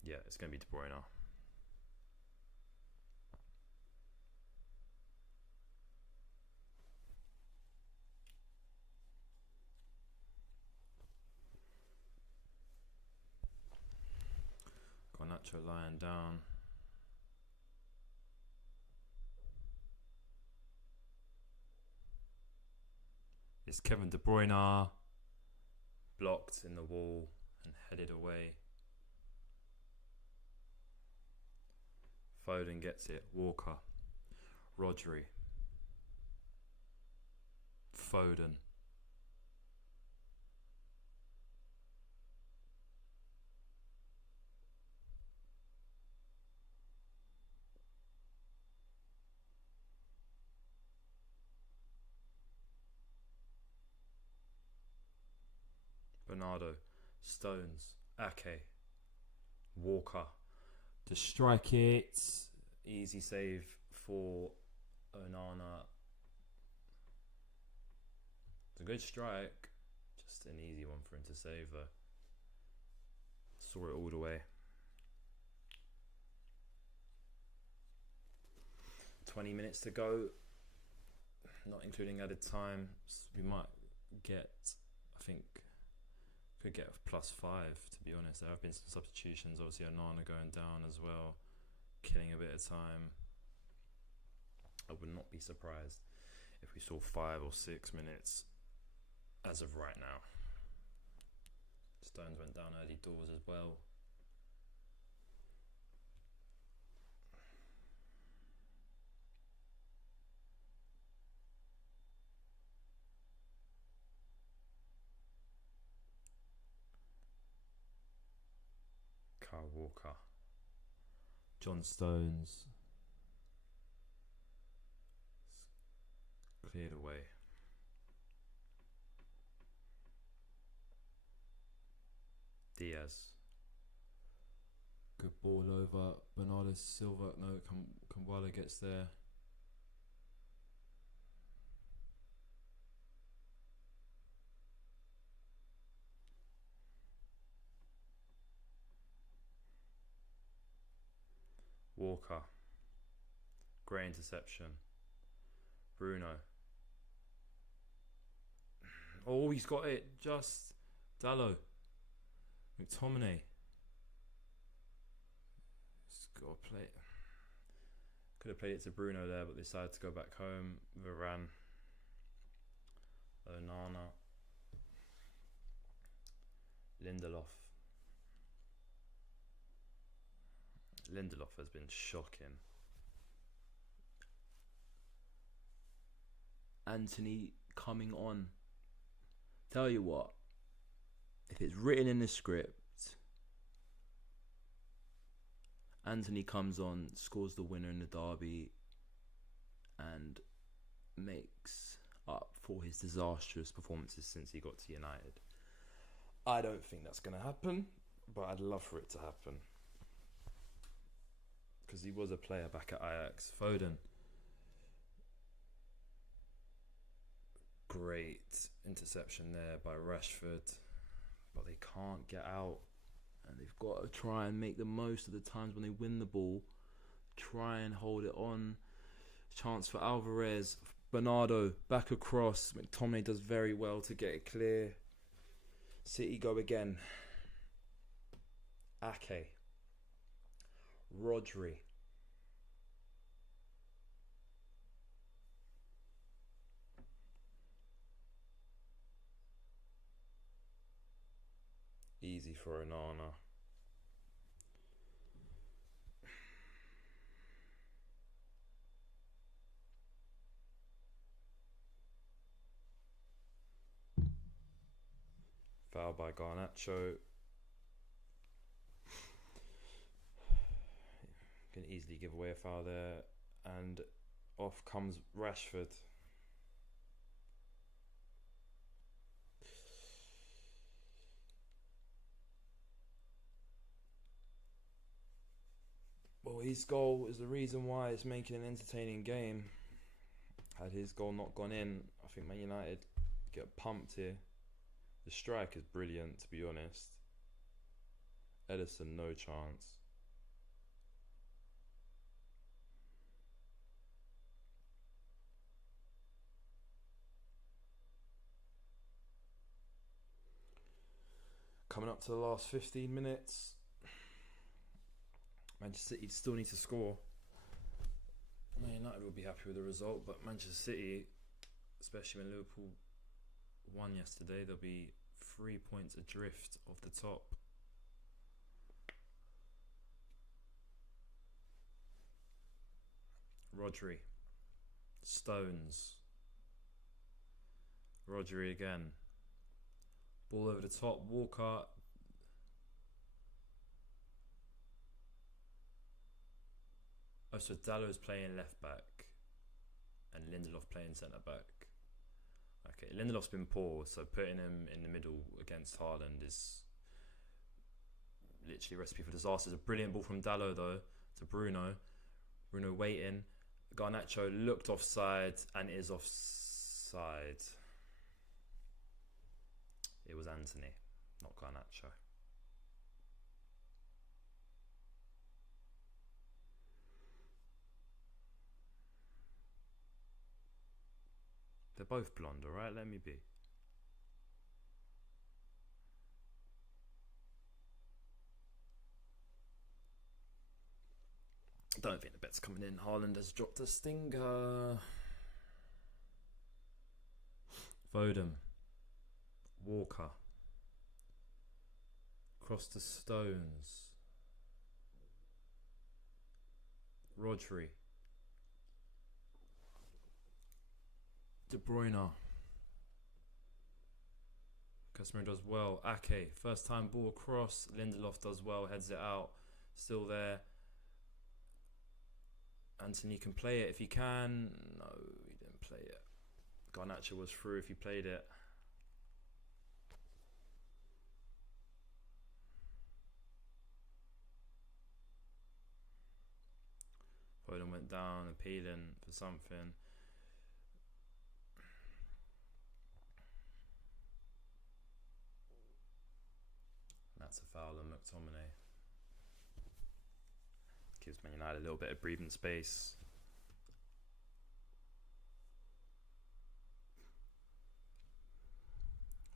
Yeah, it's going to be De Bruyne. Nacho lying down. It's Kevin De Bruyne, blocked in the wall and headed away. Foden gets it. Walker, Rodri, Foden. Bernardo, Stones, Ake, Walker to strike it. Easy save for Onana. It's a good strike, just an easy one for him to save though. Saw it all the way. 20 minutes to go, not including added time. So we might get, I think, could get a +5 to be honest. There have been some substitutions, obviously Onana going down as well, killing a bit of time. I would not be surprised if we saw 5 or 6 minutes as of right now. Stones went down early doors as well. Kyle Walker, John Stones, cleared away. Diaz, good ball over Bernardo Silva. No, Kamwala gets there. Walker, great interception. Bruno. Oh, he's got it. Just Dallo. McTominay. He's got to play it. Could have played it to Bruno there, but decided to go back home. Varane. Onana. Lindelof. Lindelof has been shocking. Anthony coming on. Tell you what, if it's written in the script, Anthony comes on, scores the winner in the derby, and makes up for his disastrous performances since he got to United. I don't think that's going to happen, but I'd love for it to happen. Because he was a player back at Ajax. Foden. Great interception there by Rashford. But they can't get out. And they've got to try and make the most of the times when they win the ball. Try and hold it on. Chance for Alvarez. Bernardo back across. McTominay does very well to get it clear. City go again. Ake. Rodri. Easy for Onana. Foul by Garnacho. Can easily give away a foul there, and off comes Rashford. Well, his goal is the reason why it's making an entertaining game. Had his goal not gone in, I think Man United get pumped here. The strike is brilliant, to be honest. Ederson, no chance. Coming up to the last 15 minutes. Manchester City still need to score. Man United will be happy with the result, but Manchester City, especially when Liverpool won yesterday, they'll be 3 points adrift off the top. Rodri, Stones, Rodri again, ball over the top, Walker. Oh, so Dallow's playing left back and Lindelof playing centre back. Okay, Lindelof's been poor, so putting him in the middle against Haaland is literally a recipe for disaster. It's a brilliant ball from Dallow though to Bruno. Bruno waiting. Garnacho looked offside and is offside. It was Anthony, not Garnacho. They're both blonde, alright? Let me be. Don't think the bet's coming in. Haaland has dropped a stinger. Foden. Walker. Cross to Stones. Rodri. De Bruyne. Casemiro does well. Ake, first time ball across. Lindelof does well, heads it out. Still there. Anthony can play it if he can. No, he didn't play it. Garnacho was through if he played it. Foden went down, appealing for something. That's a foul on McTominay. Gives Man United a little bit of breathing space.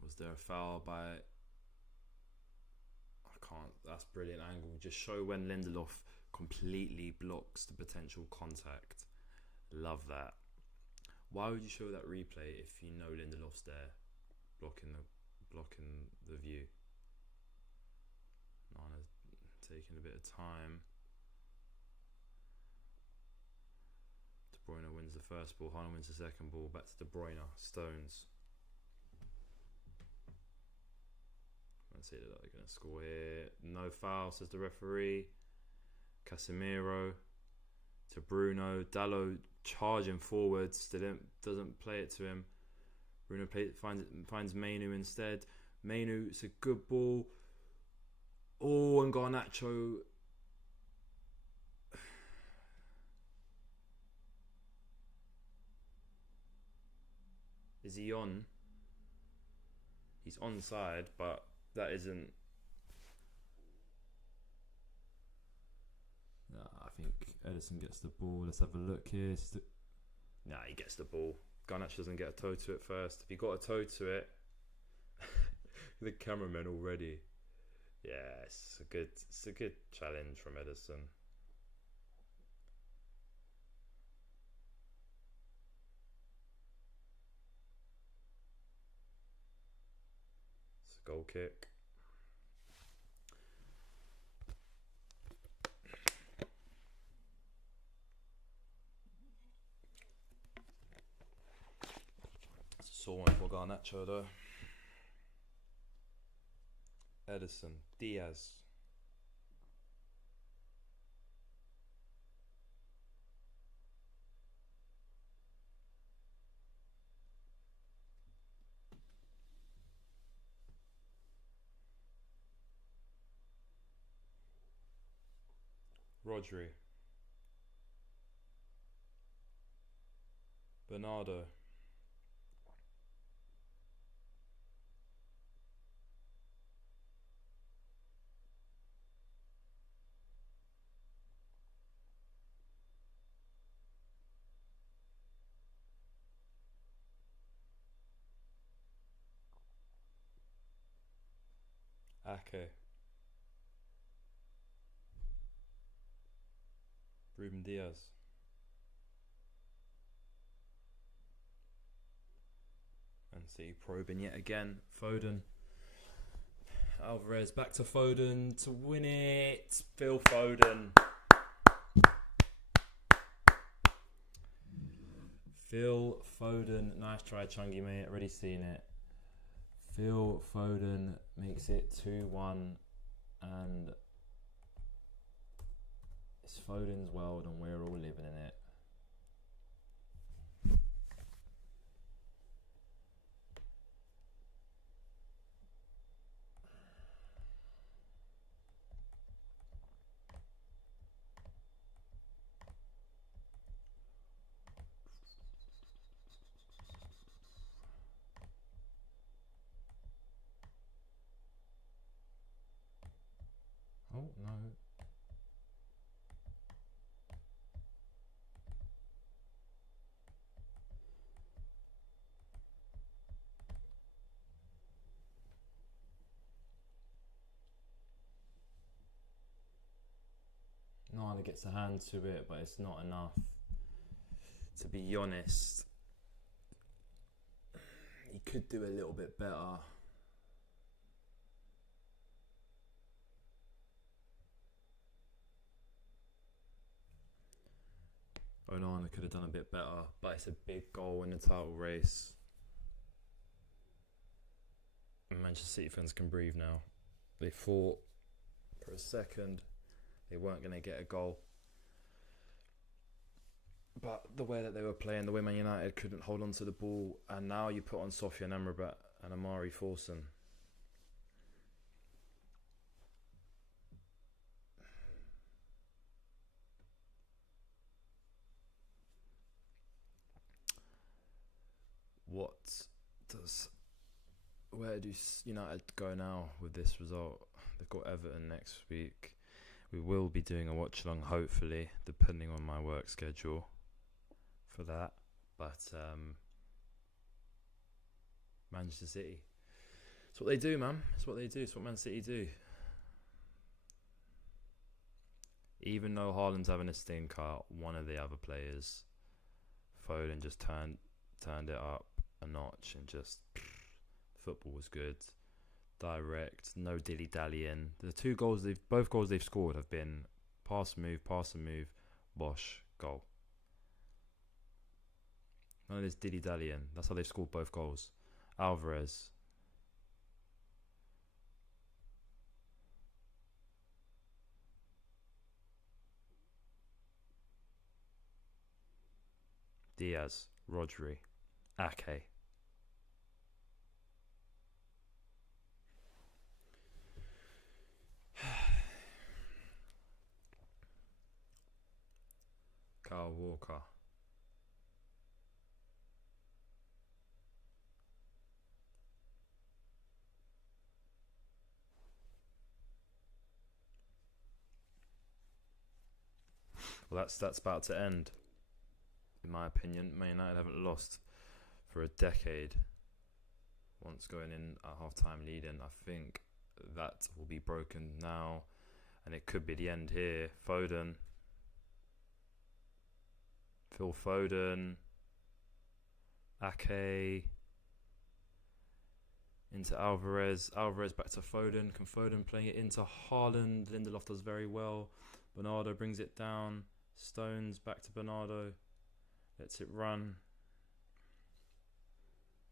Was there a foul by... I can't... That's brilliant angle. Just show when Lindelof completely blocks the potential contact. Love that. Why would you show that replay if you know Lindelof's there blocking the view? Nana's taking a bit of time. De Bruyne wins the first ball. Haaland wins the second ball. Back to De Bruyne. Stones. Let's see that they're going to score here. No foul, says the referee. Casemiro to Bruno. Dallo charging forwards. Doesn't play it to him. Bruno finds Mainu instead. Mainu, it's a good ball. Oh, and Garnacho. Is he on? He's onside, but that isn't. Nah, I think Edison gets the ball. Let's have a look here. Nah, he gets the ball. Garnacho doesn't get a toe to it first. If he got a toe to it, the cameraman already. Yeah, it's a good challenge from Edison. It's a goal kick. It's a sore one for Garnacho though. Edison, Diaz. Rodri. Bernardo. Ake. Ruben Diaz. And City probing yet again. Foden. Alvarez back to Foden to win it. Phil Foden. Phil Foden. Nice try, Chungy, mate. Already seen it. Phil Foden makes it 2-1. And it's Foden's world and we're all living in it. Oh, no. Nana gets a hand to it, but it's not enough. To be honest, he could do a little bit better. Onana could have done a bit better, but it's a big goal in the title race. And Manchester City fans can breathe now. They thought for a second they weren't going to get a goal. But the way that they were playing, the way Man United couldn't hold on to the ball, and now you put on Sofian Amrabat and Amari Forson. Where do United go now with this result? They've got Everton next week. We will be doing a watch along, hopefully, depending on my work schedule for that. But Manchester City, it's what they do, man. It's what they do. It's what Man City do. Even though Haaland's having a stinker, one of the other players, Foden, just turned it up a notch and just football was good, direct, no dilly dallying. Both goals they've scored have been pass and move, bosh, goal. None of this dilly dallying. That's how they've scored both goals. Alvarez. Diaz, Rodri, Ake. Kyle Walker. Well, that's about to end. In my opinion, Man United haven't lost for a decade. Once going in at half-time leading, I think that will be broken now, and it could be the end here. Foden. Phil Foden. Ake. Into Alvarez. Alvarez back to Foden. Can Foden play it into Haaland? Lindelof does very well. Bernardo brings it down. Stones back to Bernardo. Lets it run.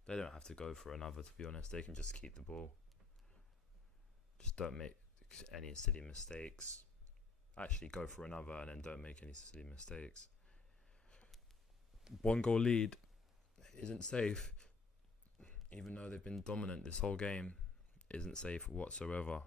They don't have to go for another, to be honest. They can just keep the ball. Just don't make any silly mistakes. Actually go for another and then don't make any silly mistakes. 1 goal lead isn't safe. Even though they've been dominant this whole game, isn't safe whatsoever.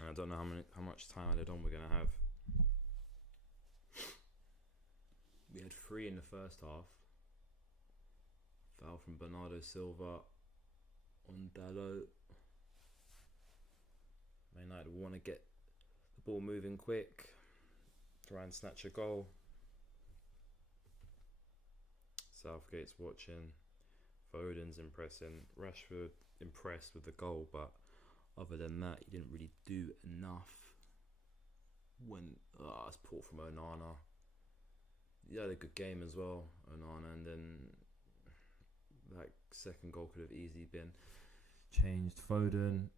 I don't know how much time added on we're going to have. We had 3 in the first half. Foul from Bernardo Silva on Dalot. Man United want to get the ball moving quick. Try and snatch a goal. Southgate's watching. Foden's impressing. Rashford impressed with the goal, but other than that, he didn't really do enough. When it's poor from Onana. He had a good game as well, Onana, and then that second goal could have easily been changed. Foden,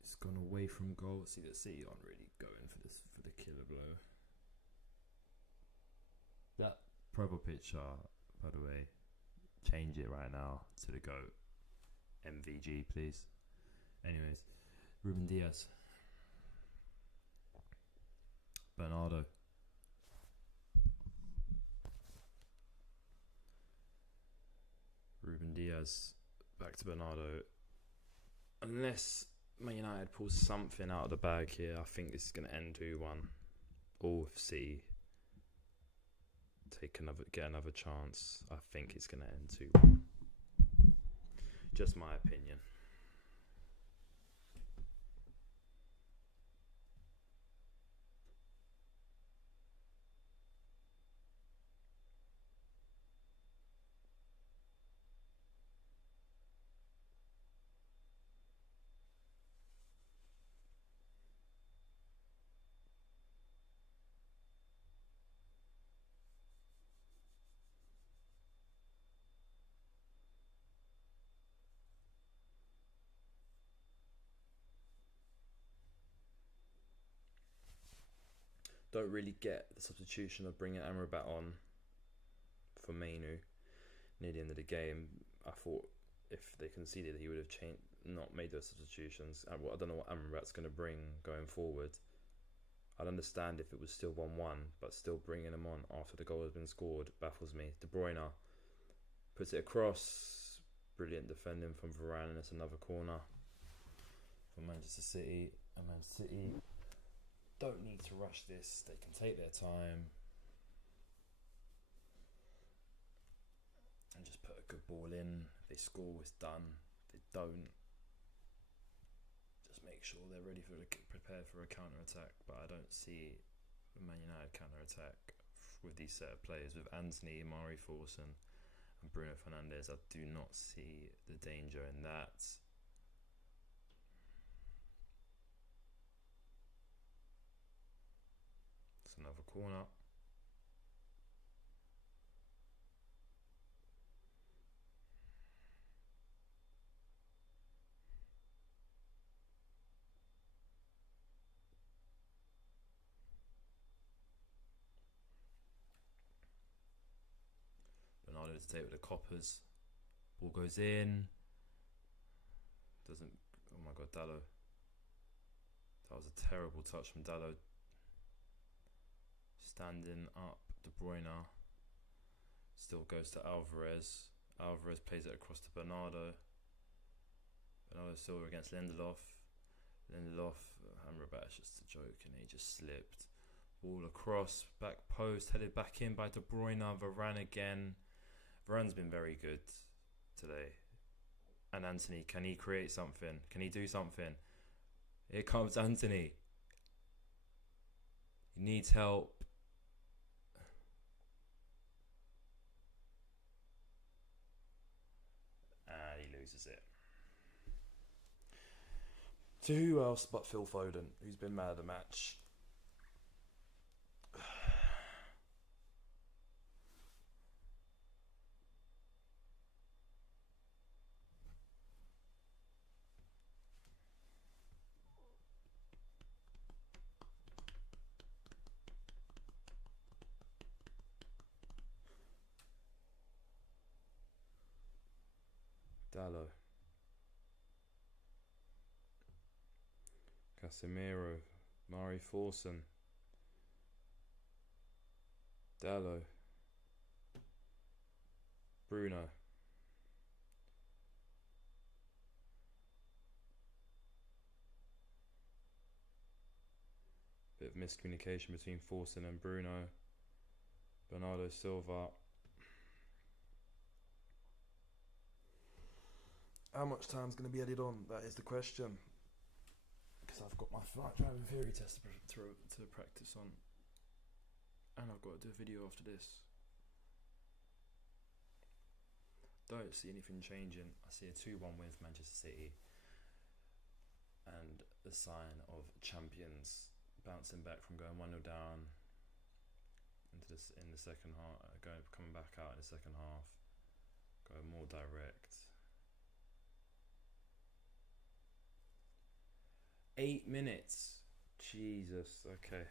it's gone away from goal. See, the City aren't really going for the killer blow. That profile picture, by the way, change it right now to the GOAT. MVG, please. Anyways, Ruben Diaz, Bernardo, Ruben Diaz, back to Bernardo. Unless Man United pulls something out of the bag here, I think this is going to end 2-1. Or if City get another chance, I think it's going to end 2-1. Just my opinion. Don't really get the substitution of bringing Amrabat on for Mainu near the end of the game. I thought if they conceded, he would have not made those substitutions. I don't know what Amrabat's going to bring going forward. I'd understand if it was still 1-1, but still bringing him on after the goal has been scored baffles me. De Bruyne puts it across. Brilliant defending from Varane, and it's another corner for Manchester City. And Man City don't need to rush this. They can take their time and just put a good ball in. If they score, it's done. If they don't, just make sure they're prepared for a counter-attack. But I don't see a Man United counter-attack with these set of players. With Anthony, Mari Forson and Bruno Fernandes, I do not see the danger in that. Another corner. Bernardo to take with the coppers. Ball goes in. Doesn't. Oh my God, Dalot. That was a terrible touch from Dalot. Standing up, De Bruyne still goes to Alvarez. Alvarez plays it across to Bernardo. Bernardo still against Lindelof. Amrabat is just a joke, and he just slipped. Ball across, back post, headed back in by De Bruyne. Varane again. Varane's been very good today. And Anthony, can he create something? Can he do something? Here comes Anthony. He needs help. And he loses it. To who else but Phil Foden, who's been man of the match. Dalot, Casemiro, Mari Forson, Dalot, Bruno, bit of miscommunication between Forson and Bruno. Bernardo Silva. How much time's going to be added on? That is the question. Because I've got my flight driving theory test to practice on. And I've got to do a video after this. don't see anything changing. I see a 2-1 win for Manchester City, and a sign of champions bouncing back from going 1-0 down into this in the second half, coming back out in the second half, going more direct. 8 minutes. Jesus. Okay.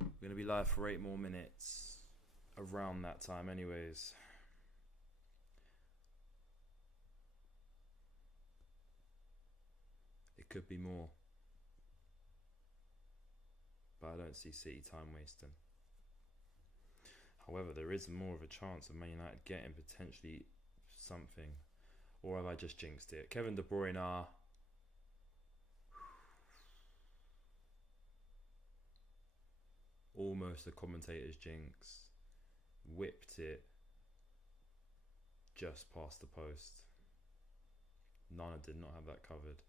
We're gonna be live for 8 more minutes. Around that time, anyways. It could be more, but I don't see City time wasting. However, there is more of a chance of Man United getting potentially something, or have I just jinxed it? Kevin De Bruyne. Almost a commentator's jinx. Whipped it just past the post. Nana did not have that covered.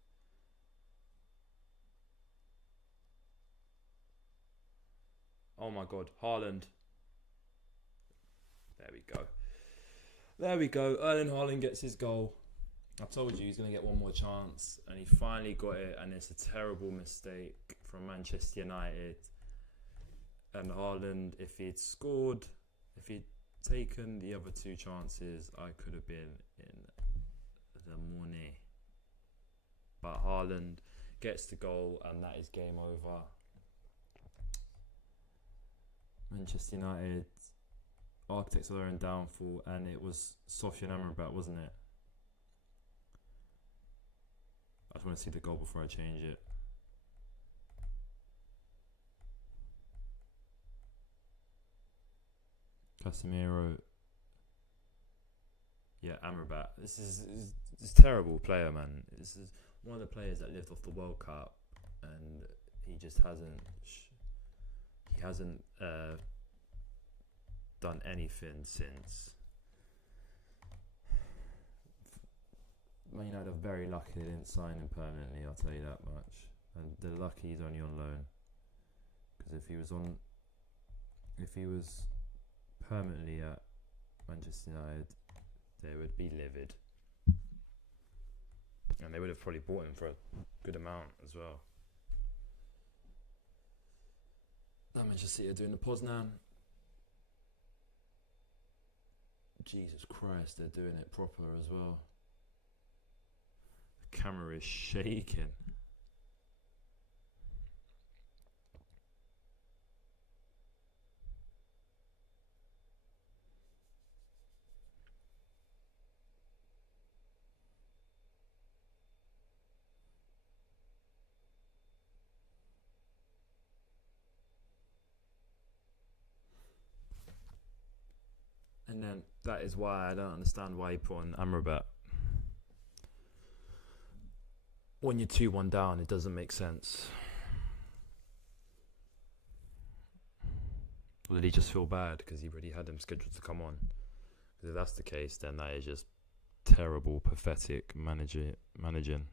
Oh my God, Haaland. There we go. There we go. Erling Haaland gets his goal. I told you he's going to get one more chance, and he finally got it, and it's a terrible mistake from Manchester United. And Haaland, if he'd scored, if he'd taken the other 2 chances, I could have been in the money. But Haaland gets the goal, and that is game over. Manchester United, architects of their own downfall, and it was Sofyan Amrabat, wasn't it? I just want to see the goal before I change it. Casemiro. Yeah, Amrabat. This is a terrible player, man. This is one of the players that lived off the World Cup, and he just hasn't done anything since. Man United are very lucky they didn't sign him permanently, I'll tell you that much. And they're lucky he's only on loan, because if he was permanently at Manchester United, they would be livid, and they would have probably bought him for a good amount as well. That Manchester City are doing the Poznan. Jesus Christ, they're doing it proper as well. The camera is shaking. And then that is why I don't understand why he put on Amrabat. When you're 2-1 down, it doesn't make sense. Or did he just feel bad because he already had him scheduled to come on? Because if that's the case, then that is just terrible, pathetic managing.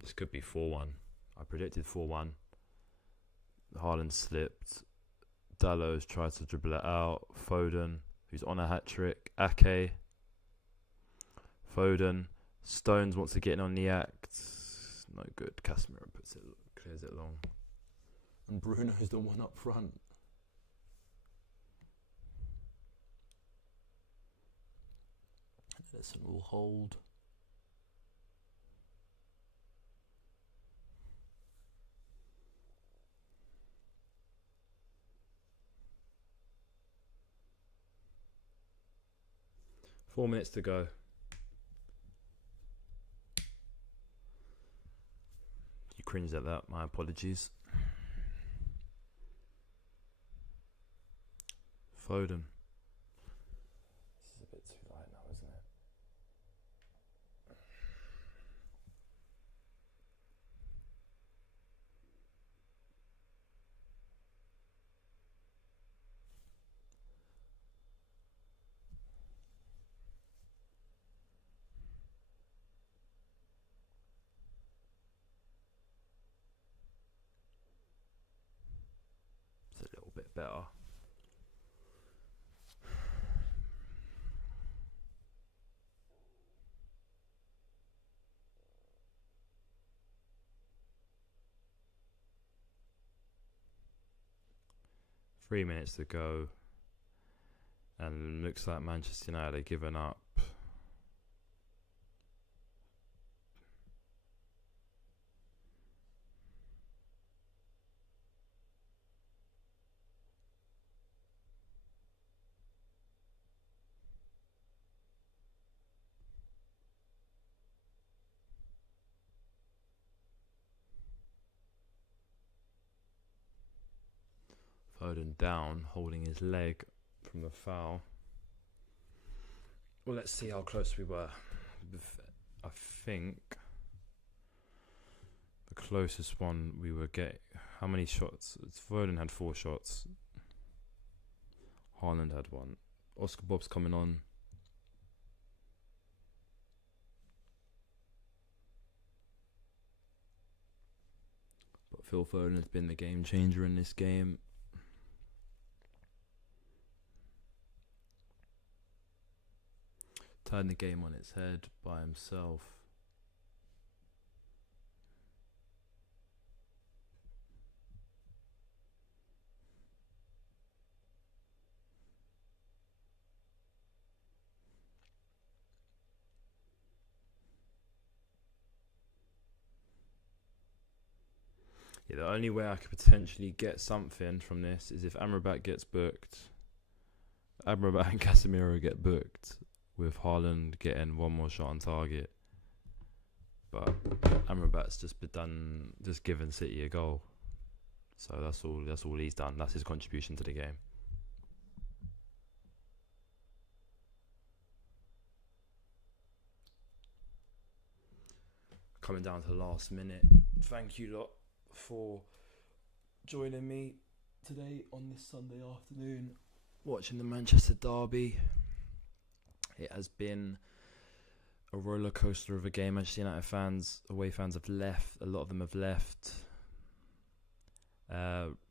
This could be 4-1. I predicted 4-1. Haaland slipped. Dallo's tried to dribble it out. Foden, who's on a hat-trick. Ake. Foden. Stones wants to get in on the act. No good. Casemiro clears it long. And Bruno's the one up front. Ederson will hold. Four minutes to go. You cringed at that, my apologies. Foden. This is a bit too light now, isn't it? It's a little bit better. Three minutes to go, and looks like Manchester United are giving up. Foden down, holding his leg from the foul. Well, let's see how close we were. I think the closest one we were getting. How many shots? Foden had 4 shots. Haaland had 1. Oscar Bob's coming on. But Phil Foden has been the game changer in this game. Turned the game on its head by himself. Yeah, the only way I could potentially get something from this is if Amrabat gets booked. Amrabat and Casemiro get booked, with Haaland getting 1 more shot on target. But Amrabat's just given City a goal. So that's all he's done. That's his contribution to the game. Coming down to the last minute. Thank you lot for joining me today on this Sunday afternoon, watching the Manchester derby. It has been a roller coaster of a game. Manchester United fans, away fans have left. A lot of them have left.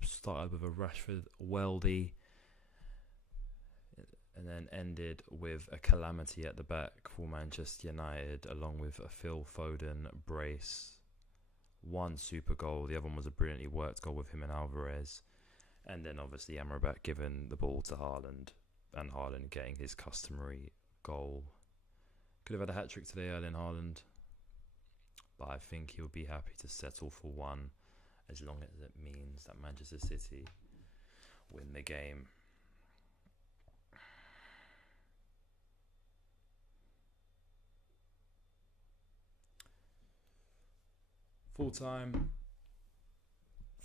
Started with a Rashford weldy, and then ended with a calamity at the back for Manchester United, along with a Phil Foden brace. 1 super goal, the other one was a brilliantly worked goal with him and Alvarez. And then obviously Amrabat giving the ball to Haaland, and Haaland getting his customary goal. Could have had a hat-trick today, Erling Haaland, but I think he'll be happy to settle for 1, as long as it means that Manchester City win the game. Full time.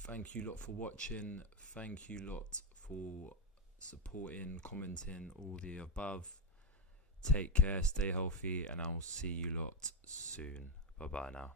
Thank you lot for watching. Thank you lot for supporting, commenting, all the above. Take care, stay healthy, and I'll see you lot soon. Bye bye now.